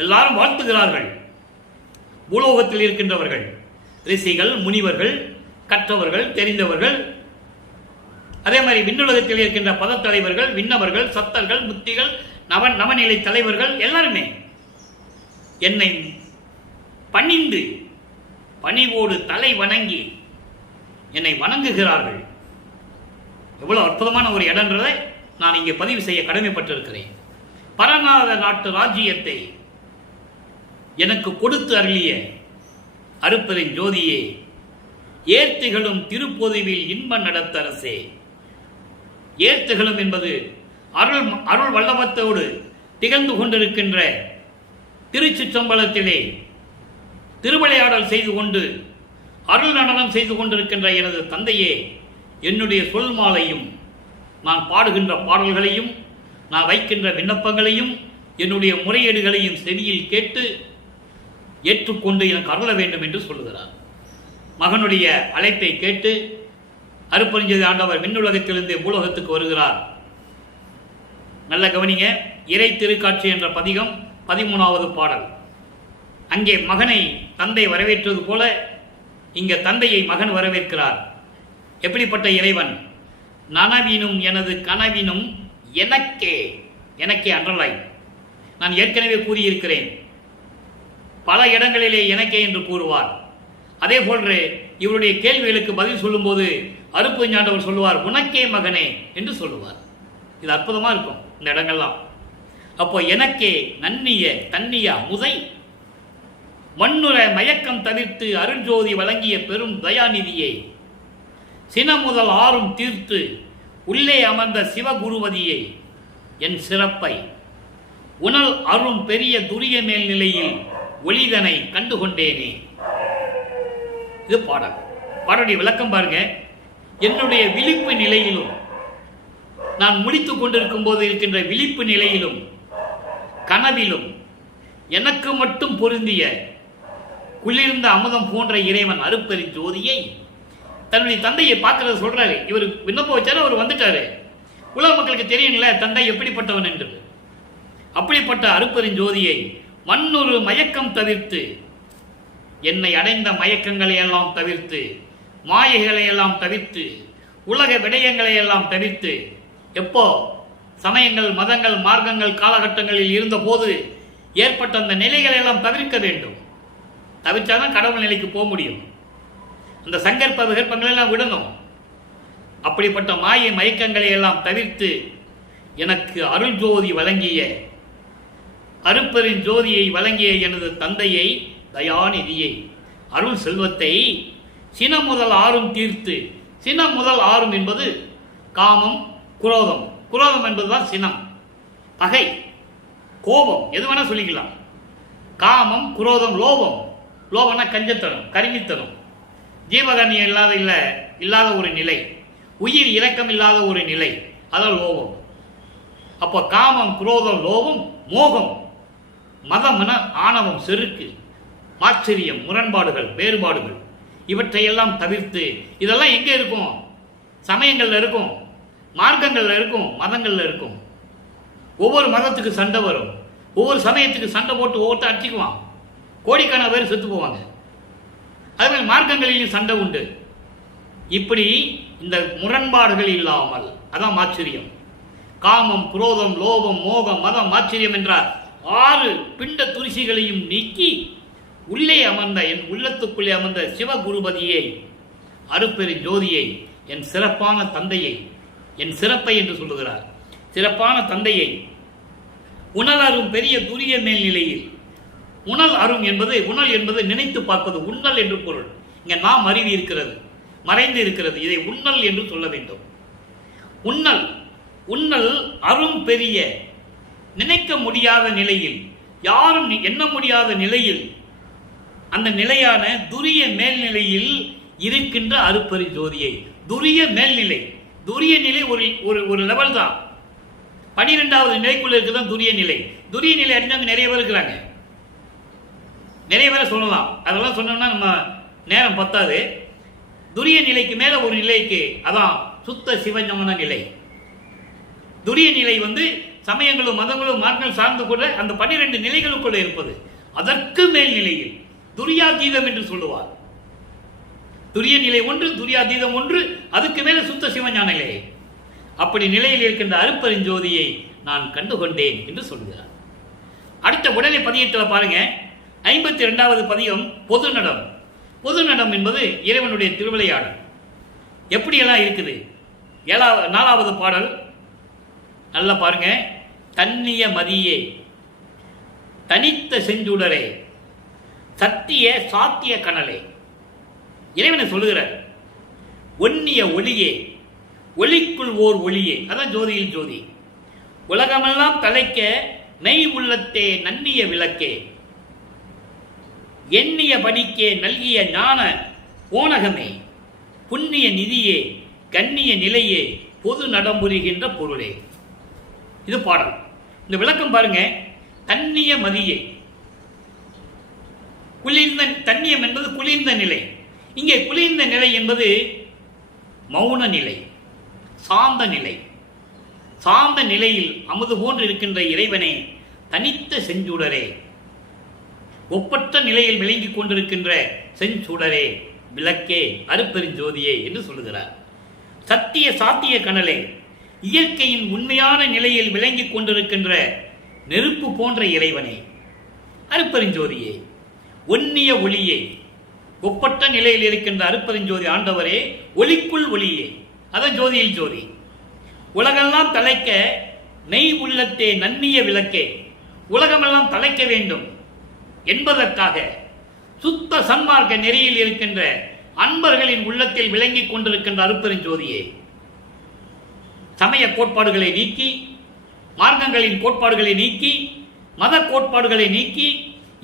எல்லாரும் வாழ்த்துகிறார்கள். பூலோகத்தில் இருக்கின்றவர்கள், ரிஷிகள், முனிவர்கள், கற்றவர்கள், தெரிந்தவர்கள், அதே மாதிரி விண்ணுலகத்தில் இருக்கின்ற பதத்தலைவர்கள், விண்ணவர்கள், சத்தர்கள், முத்திகள், நவநிலை தலைவர்கள் எல்லாருமே என்னை பணிந்து பணிவோடு தலை வணங்கி என்னை வணங்குகிறார்கள். எவ்வளவு அற்புதமான ஒரு இடன்றதை நான் இங்கே பதிவு செய்ய கடமைப்பட்டிருக்கிறேன். பரநாத நாட்டு ராஜ்யத்தை எனக்கு கொடுத்து அருளிய அருப்பெரும் ஜோதியே, ஏர்த்திகளும் திருப்பொதுவில் இன்ப நடத்தரசே. ஏர்த்திகளும் என்பது அருள் வல்லபத்தோடு திகழ்ந்து கொண்டிருக்கின்ற திருச்சிற்றம்பலத்திலே திருவிளையாடல் செய்து கொண்டு அருள் நடனம் செய்து கொண்டிருக்கின்ற எனது தந்தையே, என்னுடைய சொல் மாலையும் நான் பாடுகின்ற பாடல்களையும் நான் வைக்கின்ற விண்ணப்பங்களையும் என்னுடைய முறையீடுகளையும் செவியில் கேட்டு ஏற்றுக்கொண்டு எனக்கு அருள வேண்டும் என்று சொல்லுகிறார். மகனுடைய அழைப்பை கேட்டு அருட்பெருஞ்சோதி ஆண்டவர் விண்ணுலகத்திலிருந்து பூலோகத்துக்கு வருகிறார். நல்ல கவனிங்க. இறை திருக்காட்சி என்ற பதிகம் 13வது பாடல். அங்கே மகனை தந்தை வரவேற்றது போல இங்கே தந்தையை மகன் வரவேற்கிறார். எப்படிப்பட்ட இறைவன்? நனவினும் எனது கனவினும் எனக்கே அன்றலாய். நான் ஏற்கனவே கூறியிருக்கிறேன், பல இடங்களிலே எனக்கே என்று கூறுவார். அதே போன்று இவருடைய கேள்விகளுக்கு பதில் சொல்லும்போது அருட்பெருஞ்சாண்டவர் சொல்லுவார், உனக்கே மகனே என்று சொல்லுவார். இது அற்புதமாக இருக்கும் இந்த இடங்கள்லாம். அப்போ எனக்கே நன்னிய தன்னியா முதை மண்ணுற மயக்கம் தவிர்த்து அருஞ்சோதி வழங்கிய பெரும் தயாநிதியை சினமுதல் ஆறும் தீர்த்து உள்ளே அமர்ந்த சிவகுருவதியை என் சிறப்பை உணல் அரும் பெரிய துரிய மேல் நிலையில் ஒளிதனை கண்டுகொண்டேனே. இது பாடல். பாடலுடைய விளக்கம் பாருங்க. என்னுடைய விழிப்பு நிலையிலும் நான் முடித்துக் கொண்டிருக்கும் போது இருக்கின்ற விழிப்பு நிலையிலும் கனவிலும் எனக்கு மட்டும் பொருந்திய குளிர்ந்த அமுதம் போன்ற இறைவன் அருட்பெருஞ்சோதியை தன்னுடைய தந்தையை பார்க்கறத சொல்றாரு. இவர் விண்ணப்பம் வச்சாரு, அவர் வந்துட்டாரு. உலக மக்களுக்கு தெரியுங்களே தந்தை எப்படிப்பட்டவன் என்று. அப்படிப்பட்ட அருட்பெருஞ்சோதியை மண்ணொரு மயக்கம் தவிர்த்து, என்னை அடைந்த மயக்கங்களை எல்லாம் தவிர்த்து, மாயைகளை எல்லாம் தவிர்த்து, உலக விடயங்களை எல்லாம் தவிர்த்து, எப்போ சமயங்கள் மதங்கள் மார்க்கங்கள் காலகட்டங்களில் இருந்த போது ஏற்பட்ட அந்த நிலைகளை எல்லாம் தவிர்க்க வேண்டும். தவிர்த்தாதான் கடவுள் நிலைக்கு போக முடியும். அந்த சங்கற்ப விகற்பங்களை எல்லாம் விடணும். அப்படிப்பட்ட மாயை மயக்கங்களை எல்லாம் தவிர்த்து எனக்கு அருள் ஜோதி வழங்கிய அருட்பெருஞ்சோதியை வழங்கிய எனது தந்தையை தயாநிதியை அருள் செல்வத்தை சினம் முதல் ஆறும் தீர்த்து. சினம் முதல் ஆறும் என்பது காமம், குரோதம். குரோதம் என்பதுதான் சினம், பகை, கோபம், எது வேணா சொல்லிக்கலாம். காமம், குரோதம், லோபம். லோபம்னா கஞ்சத்தனம், கருமித்தனம், ஜீவகண்யம் இல்லாத ஒரு நிலை, உயிர் இரக்கம் இல்லாத ஒரு நிலை, அதான் லோபம். அப்போ காமம், குரோதம், லோபம், மோகம், மதம்னா ஆணவம், செருக்கு, ஆச்சரியம், முரண்பாடுகள், வேறுபாடுகள், இவற்றையெல்லாம் தவிர்த்து. இதெல்லாம் எங்கே இருக்கும்? சமயங்கள்ல இருக்கும், மார்க்கங்கள்ல இருக்கும், மதங்கள்ல இருக்கும். ஒவ்வொரு மதத்துக்கு சண்டை வரும், ஒவ்வொரு சமயத்துக்கு சண்டை போட்டு ஒவ்வொருத்தர் அடிச்சுக்குவான், கோடிக்கணக்கான பேர் செத்து போவாங்க. அதே மாதிரி மார்க்கங்களிலும் சண்டை உண்டு. இப்படி இந்த முரண்பாடுகள் இல்லாமல், அதான் ஆச்சரியம். காமம், குரோதம், லோபம், மோகம், மதம், ஆச்சரியம் என்ற 6 பிண்ட துரிசிகளையும் நீக்கி உள்ளே அமர்ந்த என் உள்ளத்துக்குள்ளே அமர்ந்த சிவகுருபதியை அருட்பெருஞ்சோதியை என் சிறப்பான தந்தையை, என் சிறப்பை என்று சொல்லுகிறார், சிறப்பான தந்தையை உணல் அரும் பெரிய துரிய மேல்நிலையில். உணல் அரும் என்பது, உணல் என்பது நினைத்து பார்ப்பது, உண்ணல் என்று பொருள். இங்கே நாம் அறிவி இருக்கிறது, மறைந்து இருக்கிறது. இதை உண்ணல் என்று சொல்ல வேண்டும். உண்ணல், உண்ணல் அரும் பெரிய, நினைக்க முடியாத நிலையில், யாரும் எண்ண முடியாத நிலையில், அந்த நிலையான துரிய மேல்நிலையில் இருக்கின்ற அருட்பெருஞ்சோதியை. துரிய மேல்நிலை, துரிய நிலை ஒரு லெவல் தான். 12வது நிலைக்குள்ள இருக்குதான் துரிய நிலை. துரிய நிலை அடிஞ்சவங்க நிறைய பேர் இருக்கிறாங்க, நிறைய பேரை சொல்லலாம். அதெல்லாம் சொன்னோம்னா நம்ம நேரம் பத்தாது. துரிய நிலைக்கு மேல ஒரு நிலைக்கு, அதான் சுத்த சிவஞான நிலை. துரிய நிலை சமயங்களும் மதங்களும் மார்க்கங்கள் சார்ந்து கூட அந்த 12 நிலைகளுக்குள்ள இருப்பது. அதற்கு மேல் நிலையில் துரியாதீதம் என்று சொல்லுவார். துரிய நிலை ஒன்று, துரியாதீதம் ஒன்று, அதுக்கு மேல சுத்த சிவஞான நிலை. அப்படி நிலையில் இருக்கின்ற அருட்பெருஞ்சோதியை நான் கண்டுகொண்டேன் என்று சொல்கிறார். அடுத்த உடனே பதியத்தில் பாருங்க, 52வது பதியம் பொது நடம். பொது நடம் என்பது இறைவனுடைய திருவிளையாடல். எப்படியெல்லாம் இருக்குது? 4வது பாடல் நல்லா பாருங்க. தன்னிய மதியே, தனித்த செஞ்சுடரே, சத்திய சாத்திய கனலே. இறைவனை சொல்லுகிறார். ஒன்னிய ஒளியே, ஒளிக்குள் ஓர் ஒளியே, அதான் ஜோதியில் ஜோதி. உலகமெல்லாம் தலைக்க நெய் உள்ளத்தே நன்னிய விளக்கே, எண்ணிய படிக்கே நல்கிய ஞான ஓனகமே, புண்ணிய நிதியே, கண்ணிய நிலையே, பொது நடம்புரிகின்ற பொருளே. இது பாடல். இந்த விளக்கம் பாருங்க. தன்னிய மதியே, குளிர்ந்த, தன்னியம் என்பது குளிர்ந்த நிலை. இங்கே குளிர்ந்த நிலை என்பது மௌன நிலை, சாந்த நிலை. சாந்த நிலையில் அமுது போன்று இருக்கின்ற இறைவனே, தனித்த செஞ்சுடரே, ஒப்பற்ற நிலையில் விளங்கிக் கொண்டிருக்கின்ற செஞ்சுடரே, விளக்கே, அருட்பெருஞ்சோதியே என்று சொல்லுகிறார். சத்திய சாத்திய கனலே, இயற்கையின் உண்மையான நிலையில் விளங்கிக் கொண்டிருக்கின்ற நெருப்பு போன்ற இறைவனே, அருட்பெருஞ்சோதியே, ஒன்னிய ஒளியே, ஒப்பற்ற நிலையில் இருக்கின்ற அருட்பெருஞ்சோதி ஆண்டவரே, ஒளிக்குள் ஒளியே, அதான் ஜோதியில் ஜோதி. உலகெல்லாம் தலைக்க நெய் உள்ளத்தே நன்னிய விளக்கே, உலகமெல்லாம் தலைக்க வேண்டும் என்பதற்காக சுத்த சன்மார்க்க நெறியில் இருக்கின்ற அன்பர்களின் உள்ளத்தில் விளங்கிக் கொண்டிருக்கின்ற அருட்பெருஞ்சோதியே, சமய கோட்பாடுகளை நீக்கி, மார்க்கங்களின் கோட்பாடுகளை நீக்கி, மத கோட்பாடுகளை நீக்கி,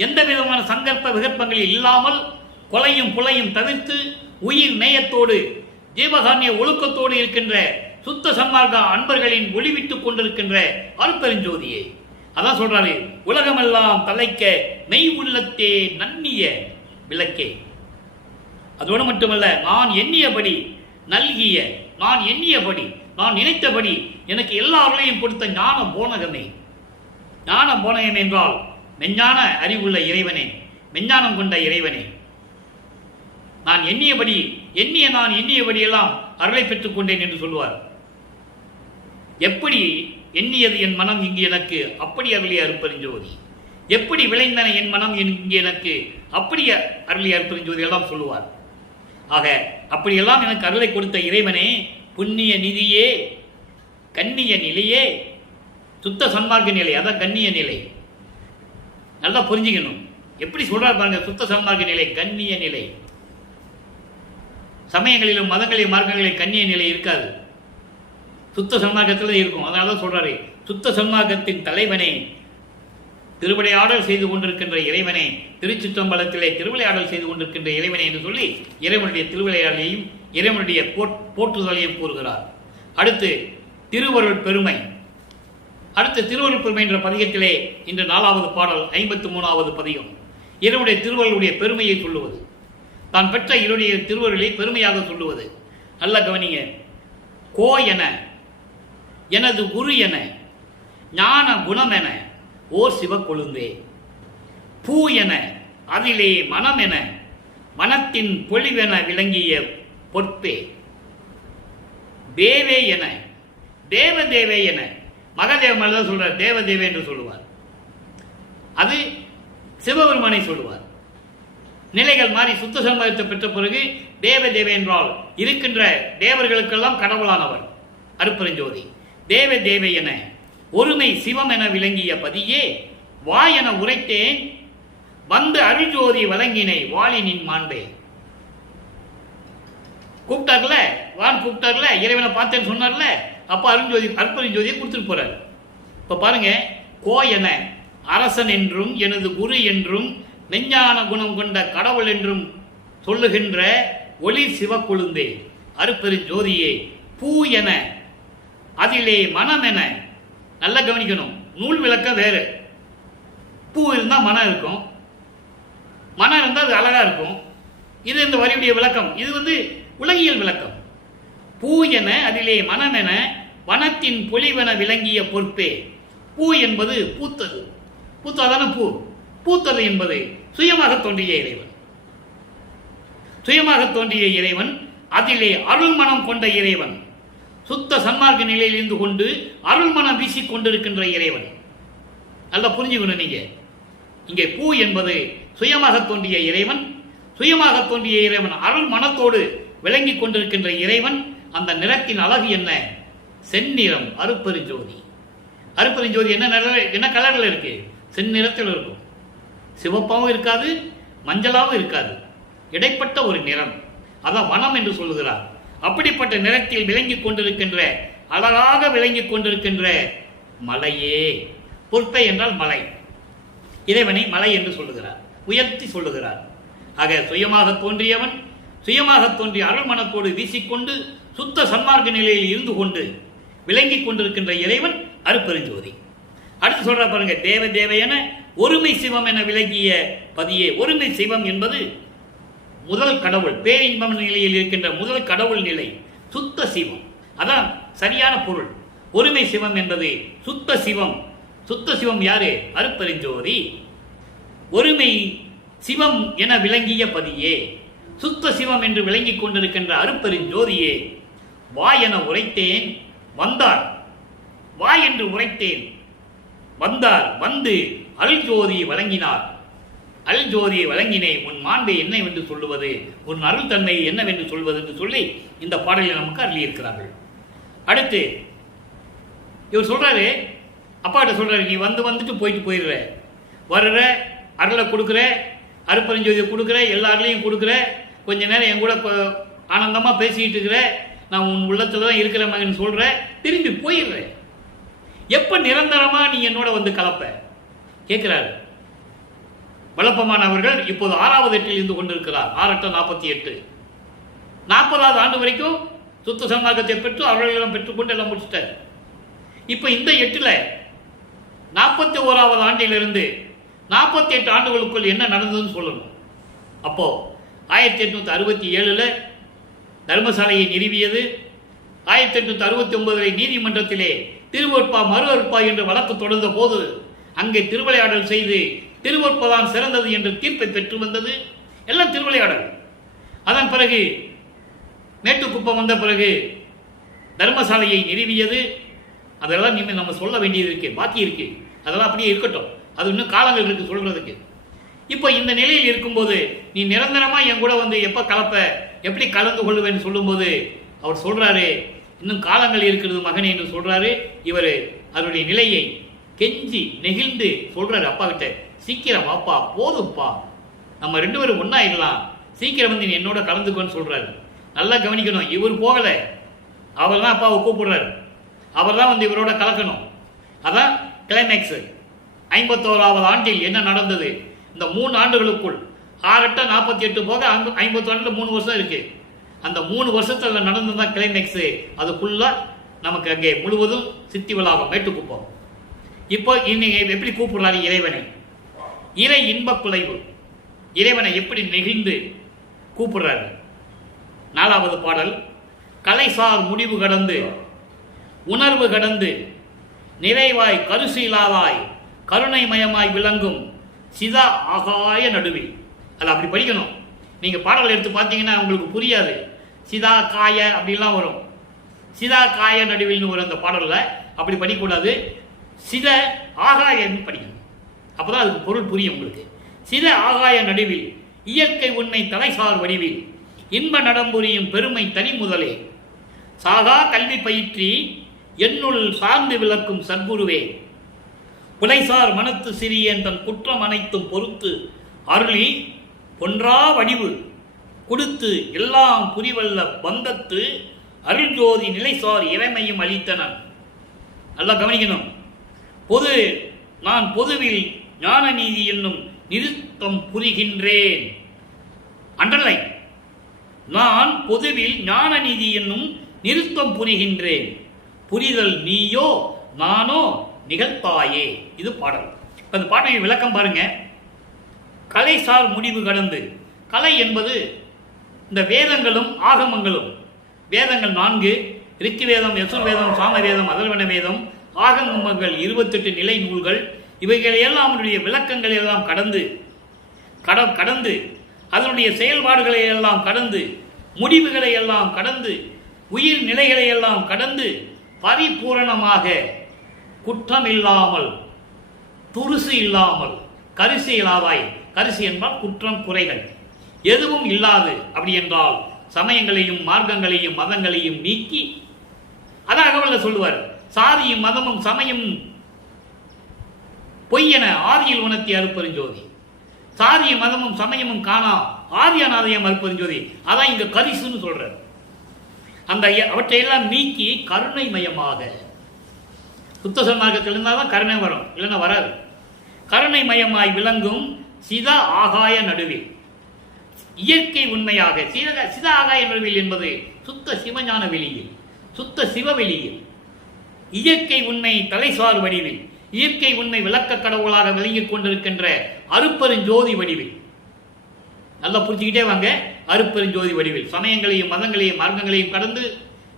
எந்த விதமான சங்கற்ப விகற்பங்களில் இல்லாமல் கொலையும் புலையும் தவிர்த்து உயிர் நேயத்தோடு ஜீவகாரண்ய ஒழுக்கத்தோடு இருக்கின்ற சுத்த சன்மார்க்க அன்பர்களின் ஒளிவிட்டுக் கொண்டிருக்கின்ற அருட்பெருஞ்சோதியே. அதான் சொல்றாரு, உலகமெல்லாம் தலைக்க மெய் உள்ளத்தே நன்னிய விளக்கே. அதோடு மட்டுமல்ல, நான் எண்ணியபடி நல்கிய, நான் எண்ணியபடி, நான் நினைத்தபடி எனக்கு எல்லா அருளையும் கொடுத்த ஞான போனகமே. ஞான போனகம் என்றால் மெஞ்ஞான அறிவுள்ள இறைவனே, மெஞ்ஞானம் கொண்ட இறைவனே. நான் எண்ணியபடி, நான் எண்ணியபடி எல்லாம் அருளை பெற்றுக் கொண்டேன் என்று சொல்லுவார். எப்படி எண்ணியது என் மனம் இங்கு எனக்கு, அப்படி அருளிய அருட்பெருஞ்சோதி. எப்படி விளைந்தன என் மனம் இங்கு எனக்கு, அப்படி அருளிய அருட்பெருஞ்சோதி எல்லாம் சொல்லுவார். ஆக அப்படியெல்லாம் எனக்கு அருளை கொடுத்த இறைவனே, புண்ணிய நிதியே, கண்ணிய நிலையே, சுத்த சன்மார்க்க நிலை, அதான் கண்ணிய நிலை. நல்லா புரிஞ்சுக்கணும். எப்படி சொல்றாரு பாருங்க, சுத்த சன்மார்க்க நிலை, கண்ணிய நிலை. சமயங்களிலும் மதங்களிலும் மார்க்கங்களிலும் கண்ணிய நிலை இருக்காது, சுத்த சன்மார்க்கத்தில் இருக்கும். அதனால தான் சொல்றாரு, சுத்த சன்மார்க்கத்தின் தலைவனே, திருவிளையாடல் செய்து கொண்டிருக்கின்ற இறைவனே, திருச்சிற்றம்பலத்திலே திருவிளையாடல் செய்து கொண்டிருக்கின்ற இறைவனே என்று சொல்லி இறைவனுடைய திருவிளையாடலையும் இறைவனுடைய போற்றுதலையும் கூறுகிறார். அடுத்து திருவருள் பெருமை. அடுத்து திருவருள் பெருமை என்ற பதிகத்திலே இன்று 4வது பாடல் 53வது பதிகம். இறைவனுடைய திருவருளுடைய பெருமையை சொல்லுவது, தான் பெற்ற இவருடைய திருவருளை பெருமையாக சொல்லுவது. நல்ல கவனிங்க. கோ என, எனது குரு என, ஞான குணம் என, ஓர் சிவ கொழுந்தே. பூ என, அதிலே மனம் என, மனத்தின் பொழிவென விளங்கிய பொற்பே. தேவே என, தேவதேவே என, மகதேவ மலர் சொல்றார், தேவதேவே என்று சொல்லுவார். அது சிவபெருமானை சொல்லுவார். நிலைகள் மாறி சுத்த சன்மார்க்கத்தை பெற்ற பிறகு தேவதேவே என்றால் இருக்கின்ற தேவர்களுக்கெல்லாம் கடவுளானவர் அருட்பெருஞ்சோதி. தேவதேவே என, ஒருமை சிவம் என விளங்கிய பதியே, வா என உரைத்தேன் வந்து அருள்ஜோதி வழங்கினை வாளினின் மாண்பே. கூப்பிட்டார்ல, வான் கூப்பிட்டார்ல, இறைவனை பார்த்தேன்னு சொன்னார்ல, அப்ப அருட்பெருஞ்சோதியை கொடுத்துட்டு போறாரு. இப்ப பாருங்க, கோ என, அரசன் என்றும் எனது குரு என்றும் மெஞ்ஞான குணம் கொண்ட கடவுள் என்றும் சொல்லுகின்ற ஒளி சிவக்கொழுந்தே அருட்பெருஞ்சோதியே. பூ என, அதிலே மனம் என. நல்லா கவனிக்கணும், நூல் விளக்க வேறு. பூ இருந்தால் மனம் இருக்கும், மனம் இருந்தால் அது அழகா இருக்கும். இது இந்த வரியுடைய விளக்கம். இது உலகியல் விளக்கம். பூ என, அதிலே மனம் என, வனத்தின் பொலிவென விளங்கிய பொற்பே. பூ என்பது பூத்தது, பூத்தாதான பூ. பூத்தது என்பது சுயமாக தோன்றிய இறைவன், சுயமாக தோன்றிய இறைவன், அதிலே அருள் மனம் கொண்ட இறைவன், சுத்த சன்மார்க்க நிலையில் இருந்து கொண்டு அருள் மனம் வீசிக் கொண்டிருக்கின்ற இறைவன். நல்லா புரிஞ்சுக்கணும் நீங்க. இங்கே பூ என்பது சுயமாக தோன்றிய இறைவன், சுயமாக தோன்றிய இறைவன் அருள் மனத்தோடு விளங்கிக் கொண்டிருக்கின்ற இறைவன். அந்த நிறத்தின் அழகு என்ன? செந்நிறம், அருட்பெருஞ்சோதி. அருட்பெருஞ்சோதி என்ன கலர்ல இருக்கு? செந்நிறத்தில் இருக்கும். சிவப்பாகவும் இருக்காது, மஞ்சளாகவும் இருக்காது, இடைப்பட்ட ஒரு நிறம். அதான் வனம் என்று சொல்லுகிறார். அப்படிப்பட்ட நிறத்தில் விளங்கிக் கொண்டிருக்கின்ற, அழகாக விளங்கிக் கொண்டிருக்கின்ற மலையே. பொற்பை என்றால் மலை. இறைவனை மலை என்று சொல்லுகிறார், உயர்த்தி சொல்லுகிறார். ஆக சுயமாக தோன்றியவன், சுயமாக தோன்றிய அருள் மனத்தோடு வீசிக்கொண்டு சுத்த சன்மார்க்க நிலையில் இருந்து கொண்டு விளங்கிக் கொண்டிருக்கின்ற இறைவன் அருட்பெருஞ்சோதி. அடுத்து சொல்ற பாருங்க, தேவ என ஒருமை சிவம் என விளங்கிய பதியே. ஒருமை சிவம் என்பது முதல் கடவுள், பேரின்பம் நிலையில் இருக்கின்ற முதல் கடவுள் நிலை சுத்த சிவம். அதான் சரியான பொருள். ஒருமை சிவம் என்பது சுத்த சிவம். சுத்த சிவம் யாரு? அருட்பெருஞ்சோதி. ஒருமை சிவம் என விளங்கிய பதியே, சுத்த சிவம் என்று விளங்கிக் கொண்டிருக்கின்ற அருட்பெருஞ்சோதியே, வா என உரைத்தேன் வந்தார், வா என்று உரைத்தேன் வந்தார், வந்து அருள்ஜோதியை வழங்கினார். அருள்ஜோதியை வழங்கினே, உன் மாண்பை என்னவென்று சொல்லுவது, உன் அருள் தன்மை என்னவென்று சொல்வது என்று சொல்லி இந்த பாடலில் நமக்கு அருளியிருக்கிறார்கள். அடுத்து இவர் சொல்றாரு, அப்பா கிட்ட சொல்றாரு, நீ வந்துட்டு போயிடுற, வர்ற அருளை கொடுக்குற, அருட்பெருஞ்சோதியை கொடுக்குற, எல்லா அருளையும் கொடுக்குற, கொஞ்ச நேரம் என் கூட ஆனந்தமாக பேசிக்கிட்டு இருக்கிற, நான் உன் உள்ளத்துல தான் இருக்கிற மகன் சொல்ற, திரும்பி போயிடுற, எப்ப நிரந்தரமா நீ என்னோட வந்து கலப்ப கேட்கிறாரு. வளப்பமான அவர்கள் இப்போது 6வது எட்டில் இருந்து கொண்டிருக்கிறார். 6-48 40வது ஆண்டு வரைக்கும் சுத்த சன்மார்க்கத்தை பெற்று அவர்களிடம் பெற்றுக்கொண்டு எல்லாம் முடிச்சிட்டார். இப்ப இந்த 8ல் 41வது ஆண்டிலிருந்து 48 ஆண்டுகளுக்குள் என்ன நடந்ததுன்னு சொல்லணும். அப்போ 1867 தர்மசாலையை நிறுவியது. 1869 நீதிமன்றத்திலே திருவொற்பா மறு அற்பா என்று வழக்கு தொடர்ந்த போது அங்கே திருவிளையாடல் செய்து திருவொற்பதான் சிறந்தது என்று தீர்ப்பை பெற்று வந்தது. எல்லாம் திருவிளையாடல். அதன் பிறகு மேட்டுக்குப்பம் வந்த பிறகு தர்மசாலையை நிறுவியது. அதெல்லாம் இனிமேல் நம்ம சொல்ல வேண்டியது இருக்கு, பாக்கி இருக்கு. அதெல்லாம் அப்படியே இருக்கட்டும், அது இன்னும் காலங்கள் இருக்கு சொல்றதுக்கு. இப்போ இந்த நிலையில் இருக்கும்போது நீ நிரந்தரமா என் கூட வந்து எப்ப கலப்ப, எப்படி கலந்து கொள்ளுவேன்னு சொல்லும்போது அவர் சொல்றாரு, இன்னும் காலங்கள் இருக்கிறது மகனே என்று சொல்றாரு. இவர் அவருடைய நிலையை கெஞ்சி நெகிழ்ந்து சொல்றாரு அப்பா கிட்ட, சீக்கிரம் அப்பா, போதும்ப்பா, நம்ம 2 பேரும் ஒன்னாயிடலாம், சீக்கிரம் வந்து நீ என்னோட கலந்துக்கோன்னு சொல்றாரு. நல்லா கவனிக்கணும், இவர் போகல, அவர் தான் அப்பாவை கூப்பிடுறாரு, அவர் தான் வந்து இவரோட கலக்கணும். அதான் கிளைமேக்ஸ். 51வது ஆண்டில் என்ன நடந்தது? இந்த 3 ஆண்டுகளுக்குள் 6-48 போக 50 ஆண்டுல 3 வருஷம் இருக்கு. அந்த 3 வருஷத்துல நடந்ததுதான் கிளைமேக்ஸ். அதுக்குள்ள நமக்கு அங்கே முழுவதும் சித்தி வளாகம் மேட்டுக்குப்பம். இப்போ இன்னைக்கு எப்படி கூப்பிடுறாரு இறைவனை? இறை இன்ப குலைவு. இறைவனை எப்படி நெகிழ்ந்து கூப்பிடுறாரு? 4வது பாடல், கலைசார் முடிவு கடந்து உணர்வு கடந்து நிறைவாய் கருசீலாவாய் கருணைமயமாய் விளங்கும் சிதா ஆகாய நடுவில். அது அப்படி படிக்கணும். நீங்க பாடல் எடுத்து பார்த்தீங்கன்னா உங்களுக்கு புரியாது. சிதா காய அப்படிலாம் வரும். சிதா காய நடுவில்னு வரும் அந்த பாடல்ல. அப்படி படிக்கக்கூடாது. சித ஆகாயன்னு படிக்கணும். அப்பதான் அதுக்கு பொருள் புரியும் உங்களுக்கு. சித ஆகாய நடுவில் இயற்கை உண்மை தலைசார் வடிவில் இன்ப நடம்புரியும் பெருமை தனி முதலே சாகா கல்வி பயிற்றி என்னுள் சார்ந்து விளக்கும் சத்குருவே, புலைசார் மனத்து சிறியன் தன் குற்றம் அனைத்தும் பொறுத்து அருளி பொன்றா வடிவு கொடுத்து எல்லாம் புரிவல்ல பந்தத்து அருள்ஜோதி நிலைசார் இறைமையும் அளித்தனன். நல்லா கவனிக்கணும். நான் பொதுவில் ஞான நீதி என்னும் நிறுத்தம் புரிகின்றேன். அண்டர்லைன். நான் பொதுவில் ஞான நீதி என்னும் நிறுத்தம் புரிகின்றேன். புரிதல் நீயோ நானோ நிகழ்த்தாயே. இது பாடல். அந்த பாடலை விளக்கம் பாருங்க. கலைசார் முடிவு கடந்து. கலை என்பது இந்த வேதங்களும் ஆகமங்களும். வேதங்கள் 4, ரிக்கு வேதம், யசுர் வேதம், சாம வேதம், அதர்வண வேதம், ஆகமங்கள் 28 நிலை நூல்கள். இவைகளெல்லாம் விளக்கங்களை எல்லாம் கடந்து அதனுடைய செயல்பாடுகளை எல்லாம் கடந்து முடிவுகளை எல்லாம் கடந்து உயிர் நிலைகளை எல்லாம் கடந்து பரிபூரணமாக குற்றம் இல்லாமல் துருசு இல்லாமல் கரிசி இல்லாதாய். கரிசி என்பால் குற்றம் குறைகள் எதுவும் இல்லாது. அப்படி என்றால் சமயங்களையும் மார்க்கங்களையும் மதங்களையும் நீக்கி, அதான் அகவல்ல சொல்லுவார், சாதியும் மதமும் சமயம் பொய்யென ஆதியில் உணர்த்தி அருட்பெருஞ்சோதி. சாதிய மதமும் சமயமும் காணா ஆதியநாதயம் அருட்பெருஞ்சோதி. அதான் இங்க கரிசுன்னு சொல்றார். அந்த அவற்றையெல்லாம் நீக்கி கருணை மயமாக, சுத்த சன்மார்க்கத்தில் இருந்தால்தான் கருணை வரும், இல்லைன்னா வராது. கருணை மயமாய் விளங்கும் சிதா ஆகாய நடுவில் இயற்கை உண்மையாக. சித ஆகாய நடுவில் என்பது சுத்த சிவஞான வெளியில், சுத்த சிவ வெளியில், இயற்கை உண்மை தலைசார் வடிவில், இயற்கை உண்மை விளக்க கடவுளாக விளங்கிக் கொண்டிருக்கின்ற அருட்பெருஞ்சோதி வடிவில். நல்லா புரிஞ்சுக்கிட்டே வாங்க. அருட்பெருஞ்சோதி வடிவில் சமயங்களையும் மதங்களையும் மார்க்கங்களையும் கடந்து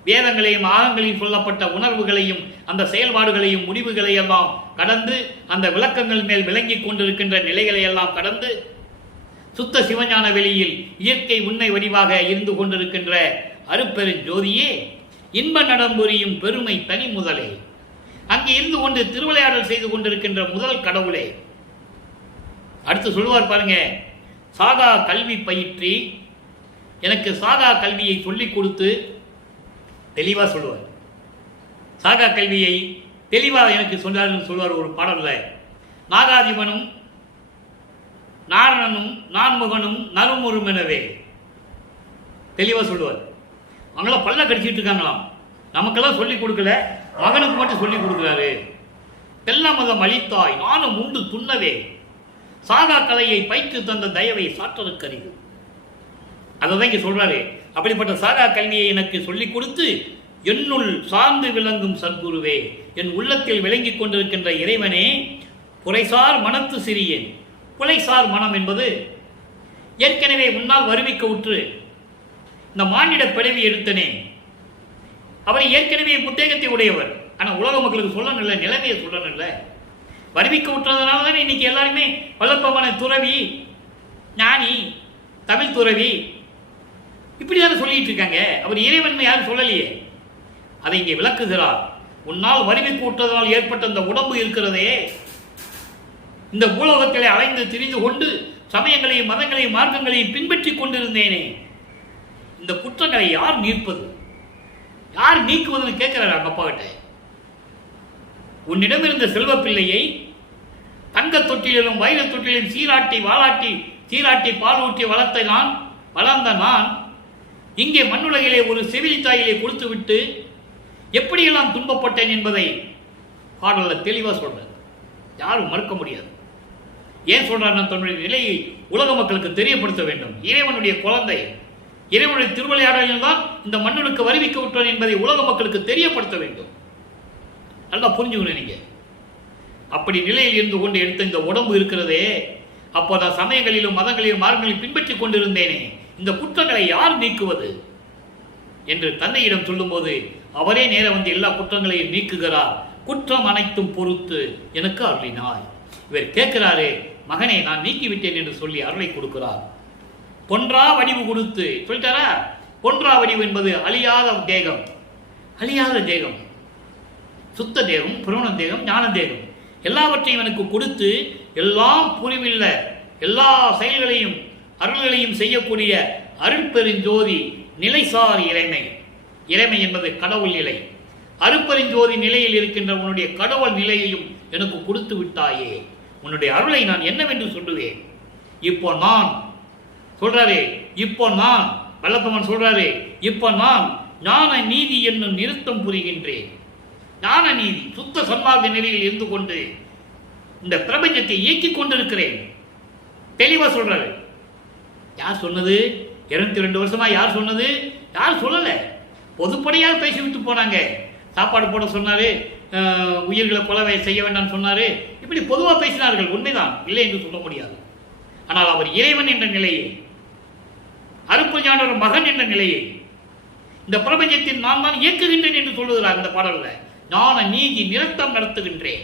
வேதங்களையும் ஆகங்களையும் சொல்லப்பட்ட உணர்வுகளையும் அந்த செயல்பாடுகளையும் முடிவுகளையெல்லாம் கடந்து அந்த விளக்கங்கள் மேல் விளங்கி கொண்டிருக்கின்ற நிலைகளையெல்லாம் கடந்து சுத்த சிவஞான வெளியில் இயற்கை உண்மை வடிவாக இருந்து கொண்டிருக்கின்ற அருட்பெருஞ்சோதியே, இன்ப நடம்புரியும் பெருமை தனி முதலே, அங்கே இருந்து கொண்டு திருவிளையாடல் செய்து கொண்டிருக்கின்ற முதல் கடவுளே. அடுத்து சொல்லுவார் பாருங்க, சாகா கல்வி பயிற்றி எனக்கு சாகா கல்வியை சொல்லிக் கொடுத்து தெளிவாக சொல்லுவார். சாகா கல்வியை தெளிவாக எனக்கு சொன்னார்னு சொல்லுவார் ஒரு பாடல்ல. நாகாதிபனும் நாரணனும் நான்முகனும் நறுமுறுமெனவே தெளிவாக சொல்லுவார். அவங்களாம் பல்ல கடிச்சிட்டு இருக்காங்களாம், நமக்கெல்லாம் சொல்லிக் கொடுக்கல, மகனுக்கு மட்டும் சொல்லிக் கொடுக்குறாரு. தெல்ல மதம் அளித்தாய் நானும் உண்டு துண்ணவே, சாகா கலையை பயிற்று தந்த தயவை சாற்றலுக்கறிவு. அதை தான் இங்கே சொல்றாரு. அப்படிப்பட்ட சாகா கல்வியை எனக்கு சொல்லிக் கொடுத்து என்னுள் சார்ந்து விளங்கும் சத்குருவே, என் உள்ளத்தில் விளங்கிக் கொண்டிருக்கின்ற இறைவனே, புரைசார் மனத்து சிறியேன். புலைசார் மனம் என்பது ஏற்கனவே உன்னால் வருவிக்க உற்று இந்த மானிட பிறவி எடுத்தனே, அவர் ஏற்கனவே புத்தகத்தை உடையவர். ஆனால் உலக மக்களுக்கு சொல்லணும் இல்லை, நிலைமையை சொல்லணும் இல்லை. வருவிக்க விட்டுறதுனால தான் இன்னைக்கு எல்லாருமே வல்லப்பமான துறவி, ஞானி, தமிழ் துறவி இப்படிதானே சொல்லிட்டு இருக்காங்க. அவர் இறைவன்மை யாரும் சொல்லலையே. அதை இங்கே விளக்குகிறார். உன்னால் வருவிக்க விட்டதனால் ஏற்பட்ட இந்த உடம்பு இருக்கிறதே, இந்த பூலோகத்திலே அலைந்து திரிந்து கொண்டு சமயங்களையும் மதங்களையும் மார்க்கங்களையும் பின்பற்றி கொண்டிருந்தேனே, இந்த குற்றங்களை யார் நீர்ப்பது, யார் நீக்குவதுன்னு கேட்கிறார் அவங்க அப்பா கிட்ட. உன்னிடமிருந்த செல்வ பிள்ளையை தங்க தொட்டிலும் வைர தொட்டிலும் சீராட்டி பாலூட்டி வளர்ந்த நான் இங்கே மண்ணுலகிலே ஒரு செவிலி தாயிலே கொடுத்து விட்டு எப்படியெல்லாம் துன்பப்பட்டேன் என்பதை பாடல்ல தெளிவாக சொல்றார். யாரும் மறுக்க முடியாது. ஏன் சொல்றார்? தன்னுடைய நிலையை உலக மக்களுக்கு தெரியப்படுத்த வேண்டும். இறைவனுடைய குழந்தை, இறைவனுடைய திருவிளையாடலில் தான் இந்த மண்ணுக்கு வருவிக்க விட்டான் என்பதை உலக மக்களுக்கு தெரியப்படுத்த வேண்டும். நல்லா புரிஞ்சுக்கணும் நீங்க. அப்படி நிலையில் இருந்து கொண்டு எடுத்த இந்த உடம்பு இருக்கிறதே, அப்போ நான் சமயங்களிலும் மதங்களிலும் மார்க்கங்களிலும் பின்பற்றி கொண்டிருந்தேனே, இந்த குற்றங்களை யார் நீக்குவது என்று தந்தையிடம் சொல்லும் போது அவரே நேர வந்து எல்லா குற்றங்களையும் நீக்குகிறார். குற்றம் அனைத்தும் பொறுத்து எனக்கு அருளினாய். இவர் கேட்கிறாரே, மகனே நான் நீக்கிவிட்டேன் என்று சொல்லி அருளை கொடுக்கிறார். பொன்றா வடிவு கொடுத்து சொல்லிட்டாரா? பொன்றா வடிவு என்பது அழியாத தேகம், அழியாத தேகம், சுத்த தேகம், புரோண தேகம், ஞான தேகம் எல்லாவற்றையும் எனக்கு கொடுத்து எல்லாம் புரிவில்ல எல்லா செயல்களையும் அருள்களையும் செய்யக்கூடிய அருட்பெருஞ்சோதி நிலைசார் இறைமை. இறைமை என்பது கடவுள் நிலை. அருட்பெருஞ்சோதி நிலையில் இருக்கின்ற உன்னுடைய கடவுள் நிலையையும் எனக்கு கொடுத்து விட்டாயே, உன்னுடைய அருளை நான் என்னவென்று சொல்லுவேன். இப்போ நான் சொல்றாரு, இப்போ நான் வல்லப்பமன் சொல்றாரு, இப்போ நான் ஞான நீதி என்னும் நிறுத்தம் புரிகின்றேன். ஞான நீதி சுத்த சன்மார்க்க நிலையில் இருந்து கொண்டு இந்த பிரபஞ்சத்தை இயக்கிக் கொண்டிருக்கிறேன். தெளிவா சொல்றாரு. யார் சொன்னது? 22 வருஷமா யார் சொன்னது? யார் சொல்லல. பொதுப்படையாக பேசிவிட்டு போனாங்க. சாப்பாடு போட சொன்னாரு, உயிர்களை கொலை செய்ய வேண்டாம் சொன்னாரு, இப்படி பொதுவாக பேசினார்கள். உண்மைதான், இல்லை என்று சொல்ல முடியாது. ஆனால் அவர் இறைவன் என்ற நிலையை, அருட்பெருஞான மகன் என்ற நிலையை, இந்த பிரபஞ்சத்தில் நான் தான் இயக்குகின்றேன் என்று சொல்லுகிறார். இந்த பாடல்ல ஞான நீதி நிறுத்தம் நடத்துகின்றேன்.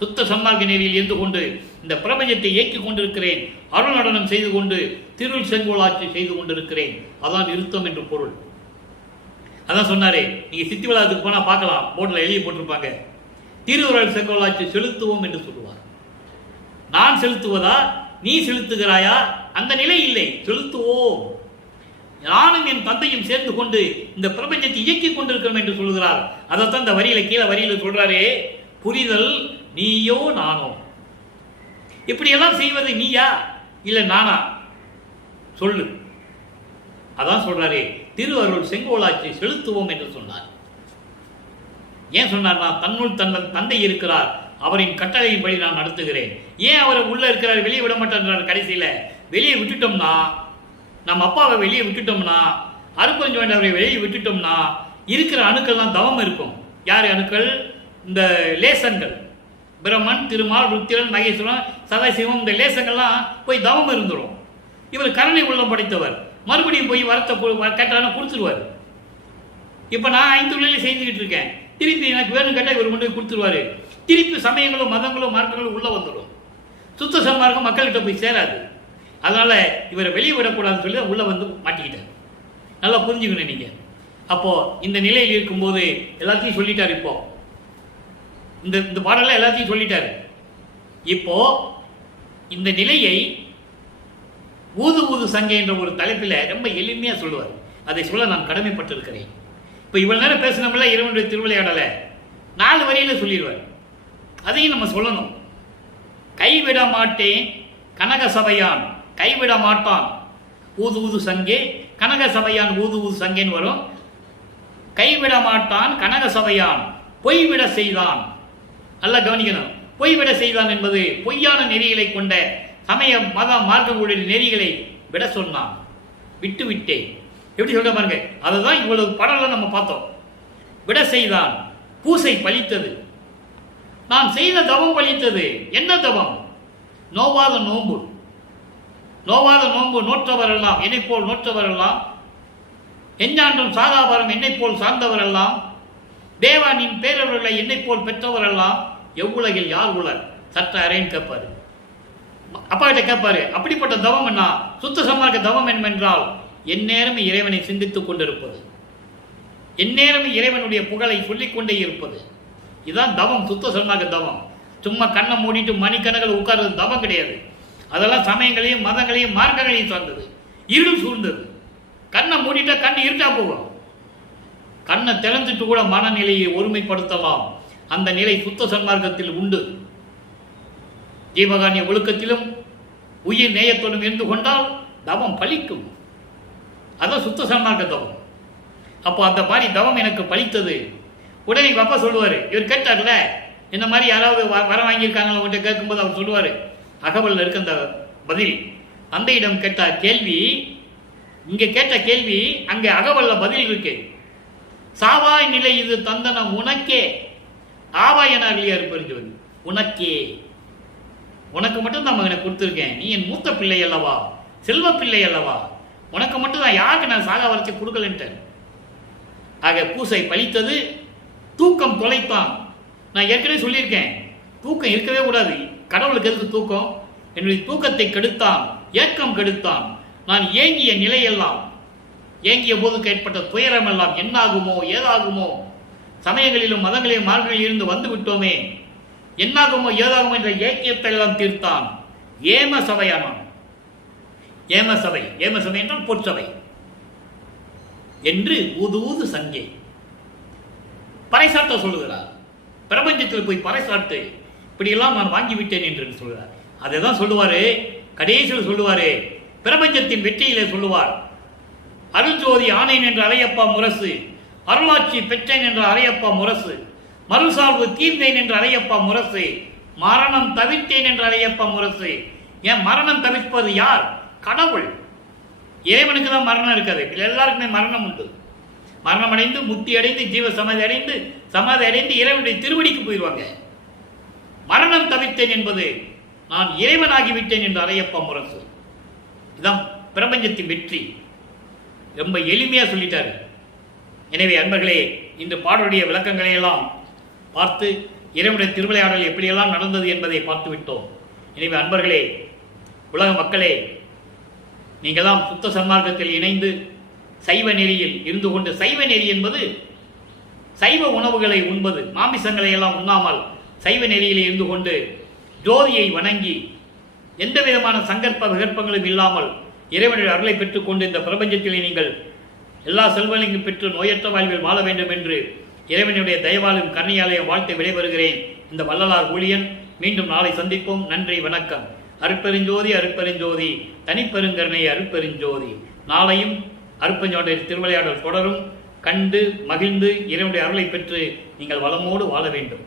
சுத்த சன்மார்க்க நெறியில் இருந்து கொண்டு இந்த பிரபஞ்சத்தை இயக்கிக் கொண்டிருக்கிறேன். அருள் நடனம் செய்து கொண்டு திருள் செங்கோலாட்சி செய்து கொண்டிருக்கிறேன். அதான் நிறுத்தம் என்று பொருள். அதான் சொன்னாரே, நீங்க சித்தி விழாவுக்கு போனா பார்க்கலாம், போர்டில் எழுதி போட்டிருப்பாங்க, திருவுருள் செங்கோலாட்சி செலுத்துவோம் என்று சொல்லுவார். நான் செலுத்துவதா, நீ செலுத்துகிறாயா? அந்த நிலை இல்லை, செலுத்துவோம். நானும் என் தந்தையும் சேர்ந்து கொண்டு இந்த பிரபஞ்சத்தை இயக்கிக் கொண்டிருக்கிறோம் என்று சொல்லுகிறார். அதைத்தான் இந்த வரியில கீழே வரியில சொல்றாரே, புரிதல் நீயோ நானோ. இப்படியெல்லாம் செய்வது நீயா இல்ல நானா சொல்லு. அதான் சொல்றாரே, திருவருள் செங்கோலாட்சி செலுத்துவோம் என்று சொன்னார். ஏன் சொன்னார்னா, தன்னுள் தந்தை இருக்கிறார், அவரின் கட்டளையின்படி நான் நடத்துகிறேன். ஏன் அவர் உள்ள இருக்கிறார், வெளியே விட மாட்டார்? கடைசியில வெளியே விட்டுட்டோம்னா, நம்ம அப்பாவை வெளியே விட்டுட்டோம்னா, அருட்பெருஞ்சோதி அவரை வெளியே விட்டுட்டோம்னா இருக்கிற அணுக்கள்லாம் தவம் இருக்கும். யார் அணுக்கள்? இந்த லேசங்கள், பிரம்மன், திருமால், ருத்திரன், மகேஸ்வரன், சதாசிவம், இந்த லேசங்கள்லாம் போய் தவம் இருந்துடும். இவர் கருணை உள்ளம் படைத்தவர். மறுபடியும் போய் வரத்தை கேட்டாலும் கொடுத்துருவார். இப்போ நான் 5 தொழிலை செய்துக்கிட்டு இருக்கேன், திருப்பி எனக்கு வேணும் கேட்டால் இவர் கொண்டு போய் கொடுத்துருவாரு. திருப்பி சமயங்களும் மதங்களும் மார்க்கங்களும் உள்ளே வந்துடும். சுத்த சன்மார்க்கம் மக்கள்கிட்ட போய் சேராது. அதனால் இவரை வெளியே விடக்கூடாதுன்னு சொல்லி உள்ளே வந்து மாட்டிக்கிட்டார். நல்லா புரிஞ்சுக்கணும் நீங்கள். அப்போது இந்த நிலையில் இருக்கும்போது எல்லாத்தையும் சொல்லிட்டார். இப்போது இந்த பாடலில் எல்லாத்தையும் சொல்லிட்டார். இப்போது இந்த நிலையை ஊது ஊது சங்கை என்ற ஒரு தலைப்பில் ரொம்ப எளிமையாக சொல்லுவார். அதை சொல்ல நான் கடமைப்பட்டிருக்கிறேன். இப்போ இவ்வளோ நேரம் பேசினோம்ல இறைவனுடைய திருவிளையாடலை 4 வரியில் சொல்லிடுவார். அதையும் நம்ம சொல்லணும். கைவிட மாட்டேன் கனக சபையான், கைவிட மாட்டான் ஊது ஊது சங்கே, கனக சபையான் ஊது ஊது சங்கேன்னு வரும். கைவிட மாட்டான் கனக சபையான் பொய்விட செய்தான். நல்லா கவனிக்கணும். பொய்விட செய்தான் என்பது பொய்யான நெறிகளை கொண்ட சமய மத மார்க்கங்களுடைய நெறிகளை விட சொன்னான். விட்டு விட்டேன். எப்படி சொல்ற பாருங்க. அதுதான் இவ்வளவு படம்ல நம்ம பார்த்தோம். விட செய்தான், பூசை பலித்தது, நான் செய்த தவம் பலித்தது. என்ன தவம்? நோவாத நோன்பு. நோவாத நோன்பு நோற்றவரெல்லாம் என்னை போல் நோற்றவரெல்லாம், எஞ்ஞான்றும் சாகாபரம் என்னை போல் சார்ந்தவரெல்லாம், தேவானின் பேரவர்களை என்னை போல் பெற்றவரெல்லாம் எவ்வுலகில் யார் உலர் சற்ற அறைன்னு கேட்பாரு. அப்பா கிட்ட கேட்பாரு, அப்படிப்பட்ட தவம் என்ன? சுத்த சன்மார்க்க தவம் என்னவென்றால் எந்நேரமும் இறைவனை சிந்தித்துக் கொண்டிருப்பது, எந்நேரமும் இறைவனுடைய புகழை சொல்லிக்கொண்டே இருப்பது. இதுதான் தவம், சுத்த சன்மார்க்க தவம். சும்மா கண்ணை மூடிட்டு மணிக்கணக்கில் உட்கார்றது தவம் கிடையாது. அதெல்லாம் சமயங்களையும் மதங்களையும் மார்க்கங்களையும் சார்ந்தது. இருள் சூழ்ந்தது. கண்ணை மூடிட்டா கண் இருட்டா போகும். கண்ணை திறந்துட்டு கூட மனநிலையை ஒருமைப்படுத்தலாம். அந்த நிலை சுத்த சன்மார்க்கத்தில் உண்டு. ஜீவகானிய ஒழுக்கத்திலும் உயிர் நேயத்தோடும் இருந்து கொண்டால் தவம் பலிக்கும். அதான் சுத்த சன்மார்க்க தவம். அப்போ அந்த மாதிரி தவம் எனக்கு பலித்தது. உடனே அப்பா சொல்லுவார், இவர் கேட்டார்ல இந்த மாதிரி யாராவது வர வாங்கியிருக்காங்களா உங்கள்கிட்ட கேட்கும்போது அவர் சொல்லுவார், அகவலில் இருக்க அந்த பதில். தந்தையிடம் கேட்ட கேள்வி, இங்கே கேட்ட கேள்வி அங்கே அகவல்ல பதில் இருக்கு. சாவாய் நிலை இது தந்தனம் உனக்கே, ஆவாய் என அருளியா இருப்பது உனக்கே. உனக்கு மட்டும் தான் மகனை கொடுத்துருக்கேன். நீ என் மூத்த பிள்ளை அல்லவா, செல்வ பிள்ளை அல்லவா, உனக்கு மட்டும் தான், யாருக்கு நான் சாக வரைச்சி கொடுக்கலன்ட்டேன். ஆக பூசை பலித்தது, தூக்கம் தொலைத்தான். நான் ஏற்கனவே சொல்லியிருக்கேன், தூக்கம் இருக்கவே கூடாது. கடவுளுக்கு எதுக்கு தூக்கம்? என்னுடைய தூக்கத்தை கெடுத்தான், ஏக்கம் கெடுத்தான். நான் ஏங்கிய நிலையெல்லாம், ஏங்கிய போது ஏற்பட்ட துயரம் எல்லாம் என்னாகுமோ ஏதாகுமோ, சமயங்களிலும் மதங்களிலும் மார்களில் இருந்து வந்து விட்டோமே, என்னாகுமோ ஏதாகுமோ என்ற ஏக்கியத்தை எல்லாம் தீர்த்தான். ஏம சபையானான். ஏம சபை, ஏம சபை என்றால் பொற்சபை என்று ஊது ஊது சங்கே பறைசாட்ட சொல்லுகிறார். பிரபஞ்சத்தில் போய் பறைசாட்டு, இப்படியெல்லாம் நான் வாங்கிவிட்டேன் என்று சொல்கிறார். அதை தான் சொல்லுவாரு, கடைசியில் சொல்லுவாரு, பிரபஞ்சத்தின் வெற்றியிலே சொல்லுவார், அருள்ஜோதி ஆனேன் என்று அறையப்பா முரசு, அருளாட்சி பெற்றேன் என்று அறையப்பா முரசு, மறுசார்பு தீர்ந்தேன் என்று அறையப்பா முரசு, மரணம் தவிர்த்தேன் என்று அறையப்பா முரசு. ஏன் மரணம் தவிர்ப்பது யார்? கடவுள். இறைவனுக்கு தான் மரணம் இருக்காது, எல்லாருக்குமே மரணம் உண்டு. மரணம் அடைந்து முக்தி அடைந்து ஜீவ சமாதி அடைந்து இறைவனுடைய திருவடிக்கு போயிடுவாங்க. மரணம் தவிர்த்தேன் என்பது நான் இறைவனாகிவிட்டேன் என்று அறையப்பா முரசு. இதுதான் பிரபஞ்சத்தின் வெற்றி. ரொம்ப எளிமையா சொல்லிட்டாரு. எனவே அன்பர்களே, இந்த பாடலுடைய விளக்கங்களை எல்லாம் பார்த்து இறைவனுடைய திருவிளையாடல் எப்படியெல்லாம் நடந்தது என்பதை பார்த்து விட்டோம். எனவே அன்பர்களே, உலக மக்களே, நீங்களாம் சுத்த சன்மார்க்கத்தில் இணைந்து சைவ நெறியில் இருந்து கொண்டு, சைவ நெறி என்பது சைவ உணவுகளை உண்பது, மாமிசங்களை எல்லாம் உண்ணாமல் சைவ நெறியில் இருந்து கொண்டு ஜோதியை வணங்கி எந்த விதமான சங்கற்ப விகற்பங்களும் இல்லாமல் இறைவனுடைய அருளை பெற்றுக்கொண்டு இந்த பிரபஞ்சத்திலே நீங்கள் எல்லா செல்வங்களையும் பெற்று நோயற்ற வாழ்வில் வாழ வேண்டும் என்று இறைவனுடைய தயவாலும் கருணையாலயம் வாழ்த்து விடைபெறுகிறேன். இந்த வள்ளலார் ஊழியன். மீண்டும் நாளை சந்திப்போம். நன்றி, வணக்கம். அருட்பெருஞ்சோதி அருட்பெருஞ்சோதி, தனிப்பெருங்கருணை அருட்பெருஞ்சோதி. நாளையும் அருட்பெருஞ்சோதி திருவிளையாடல் தொடரும். கண்டு மகிழ்ந்து இறைவனுடைய அருளை பெற்று நீங்கள் வளமோடு வாழ வேண்டும்.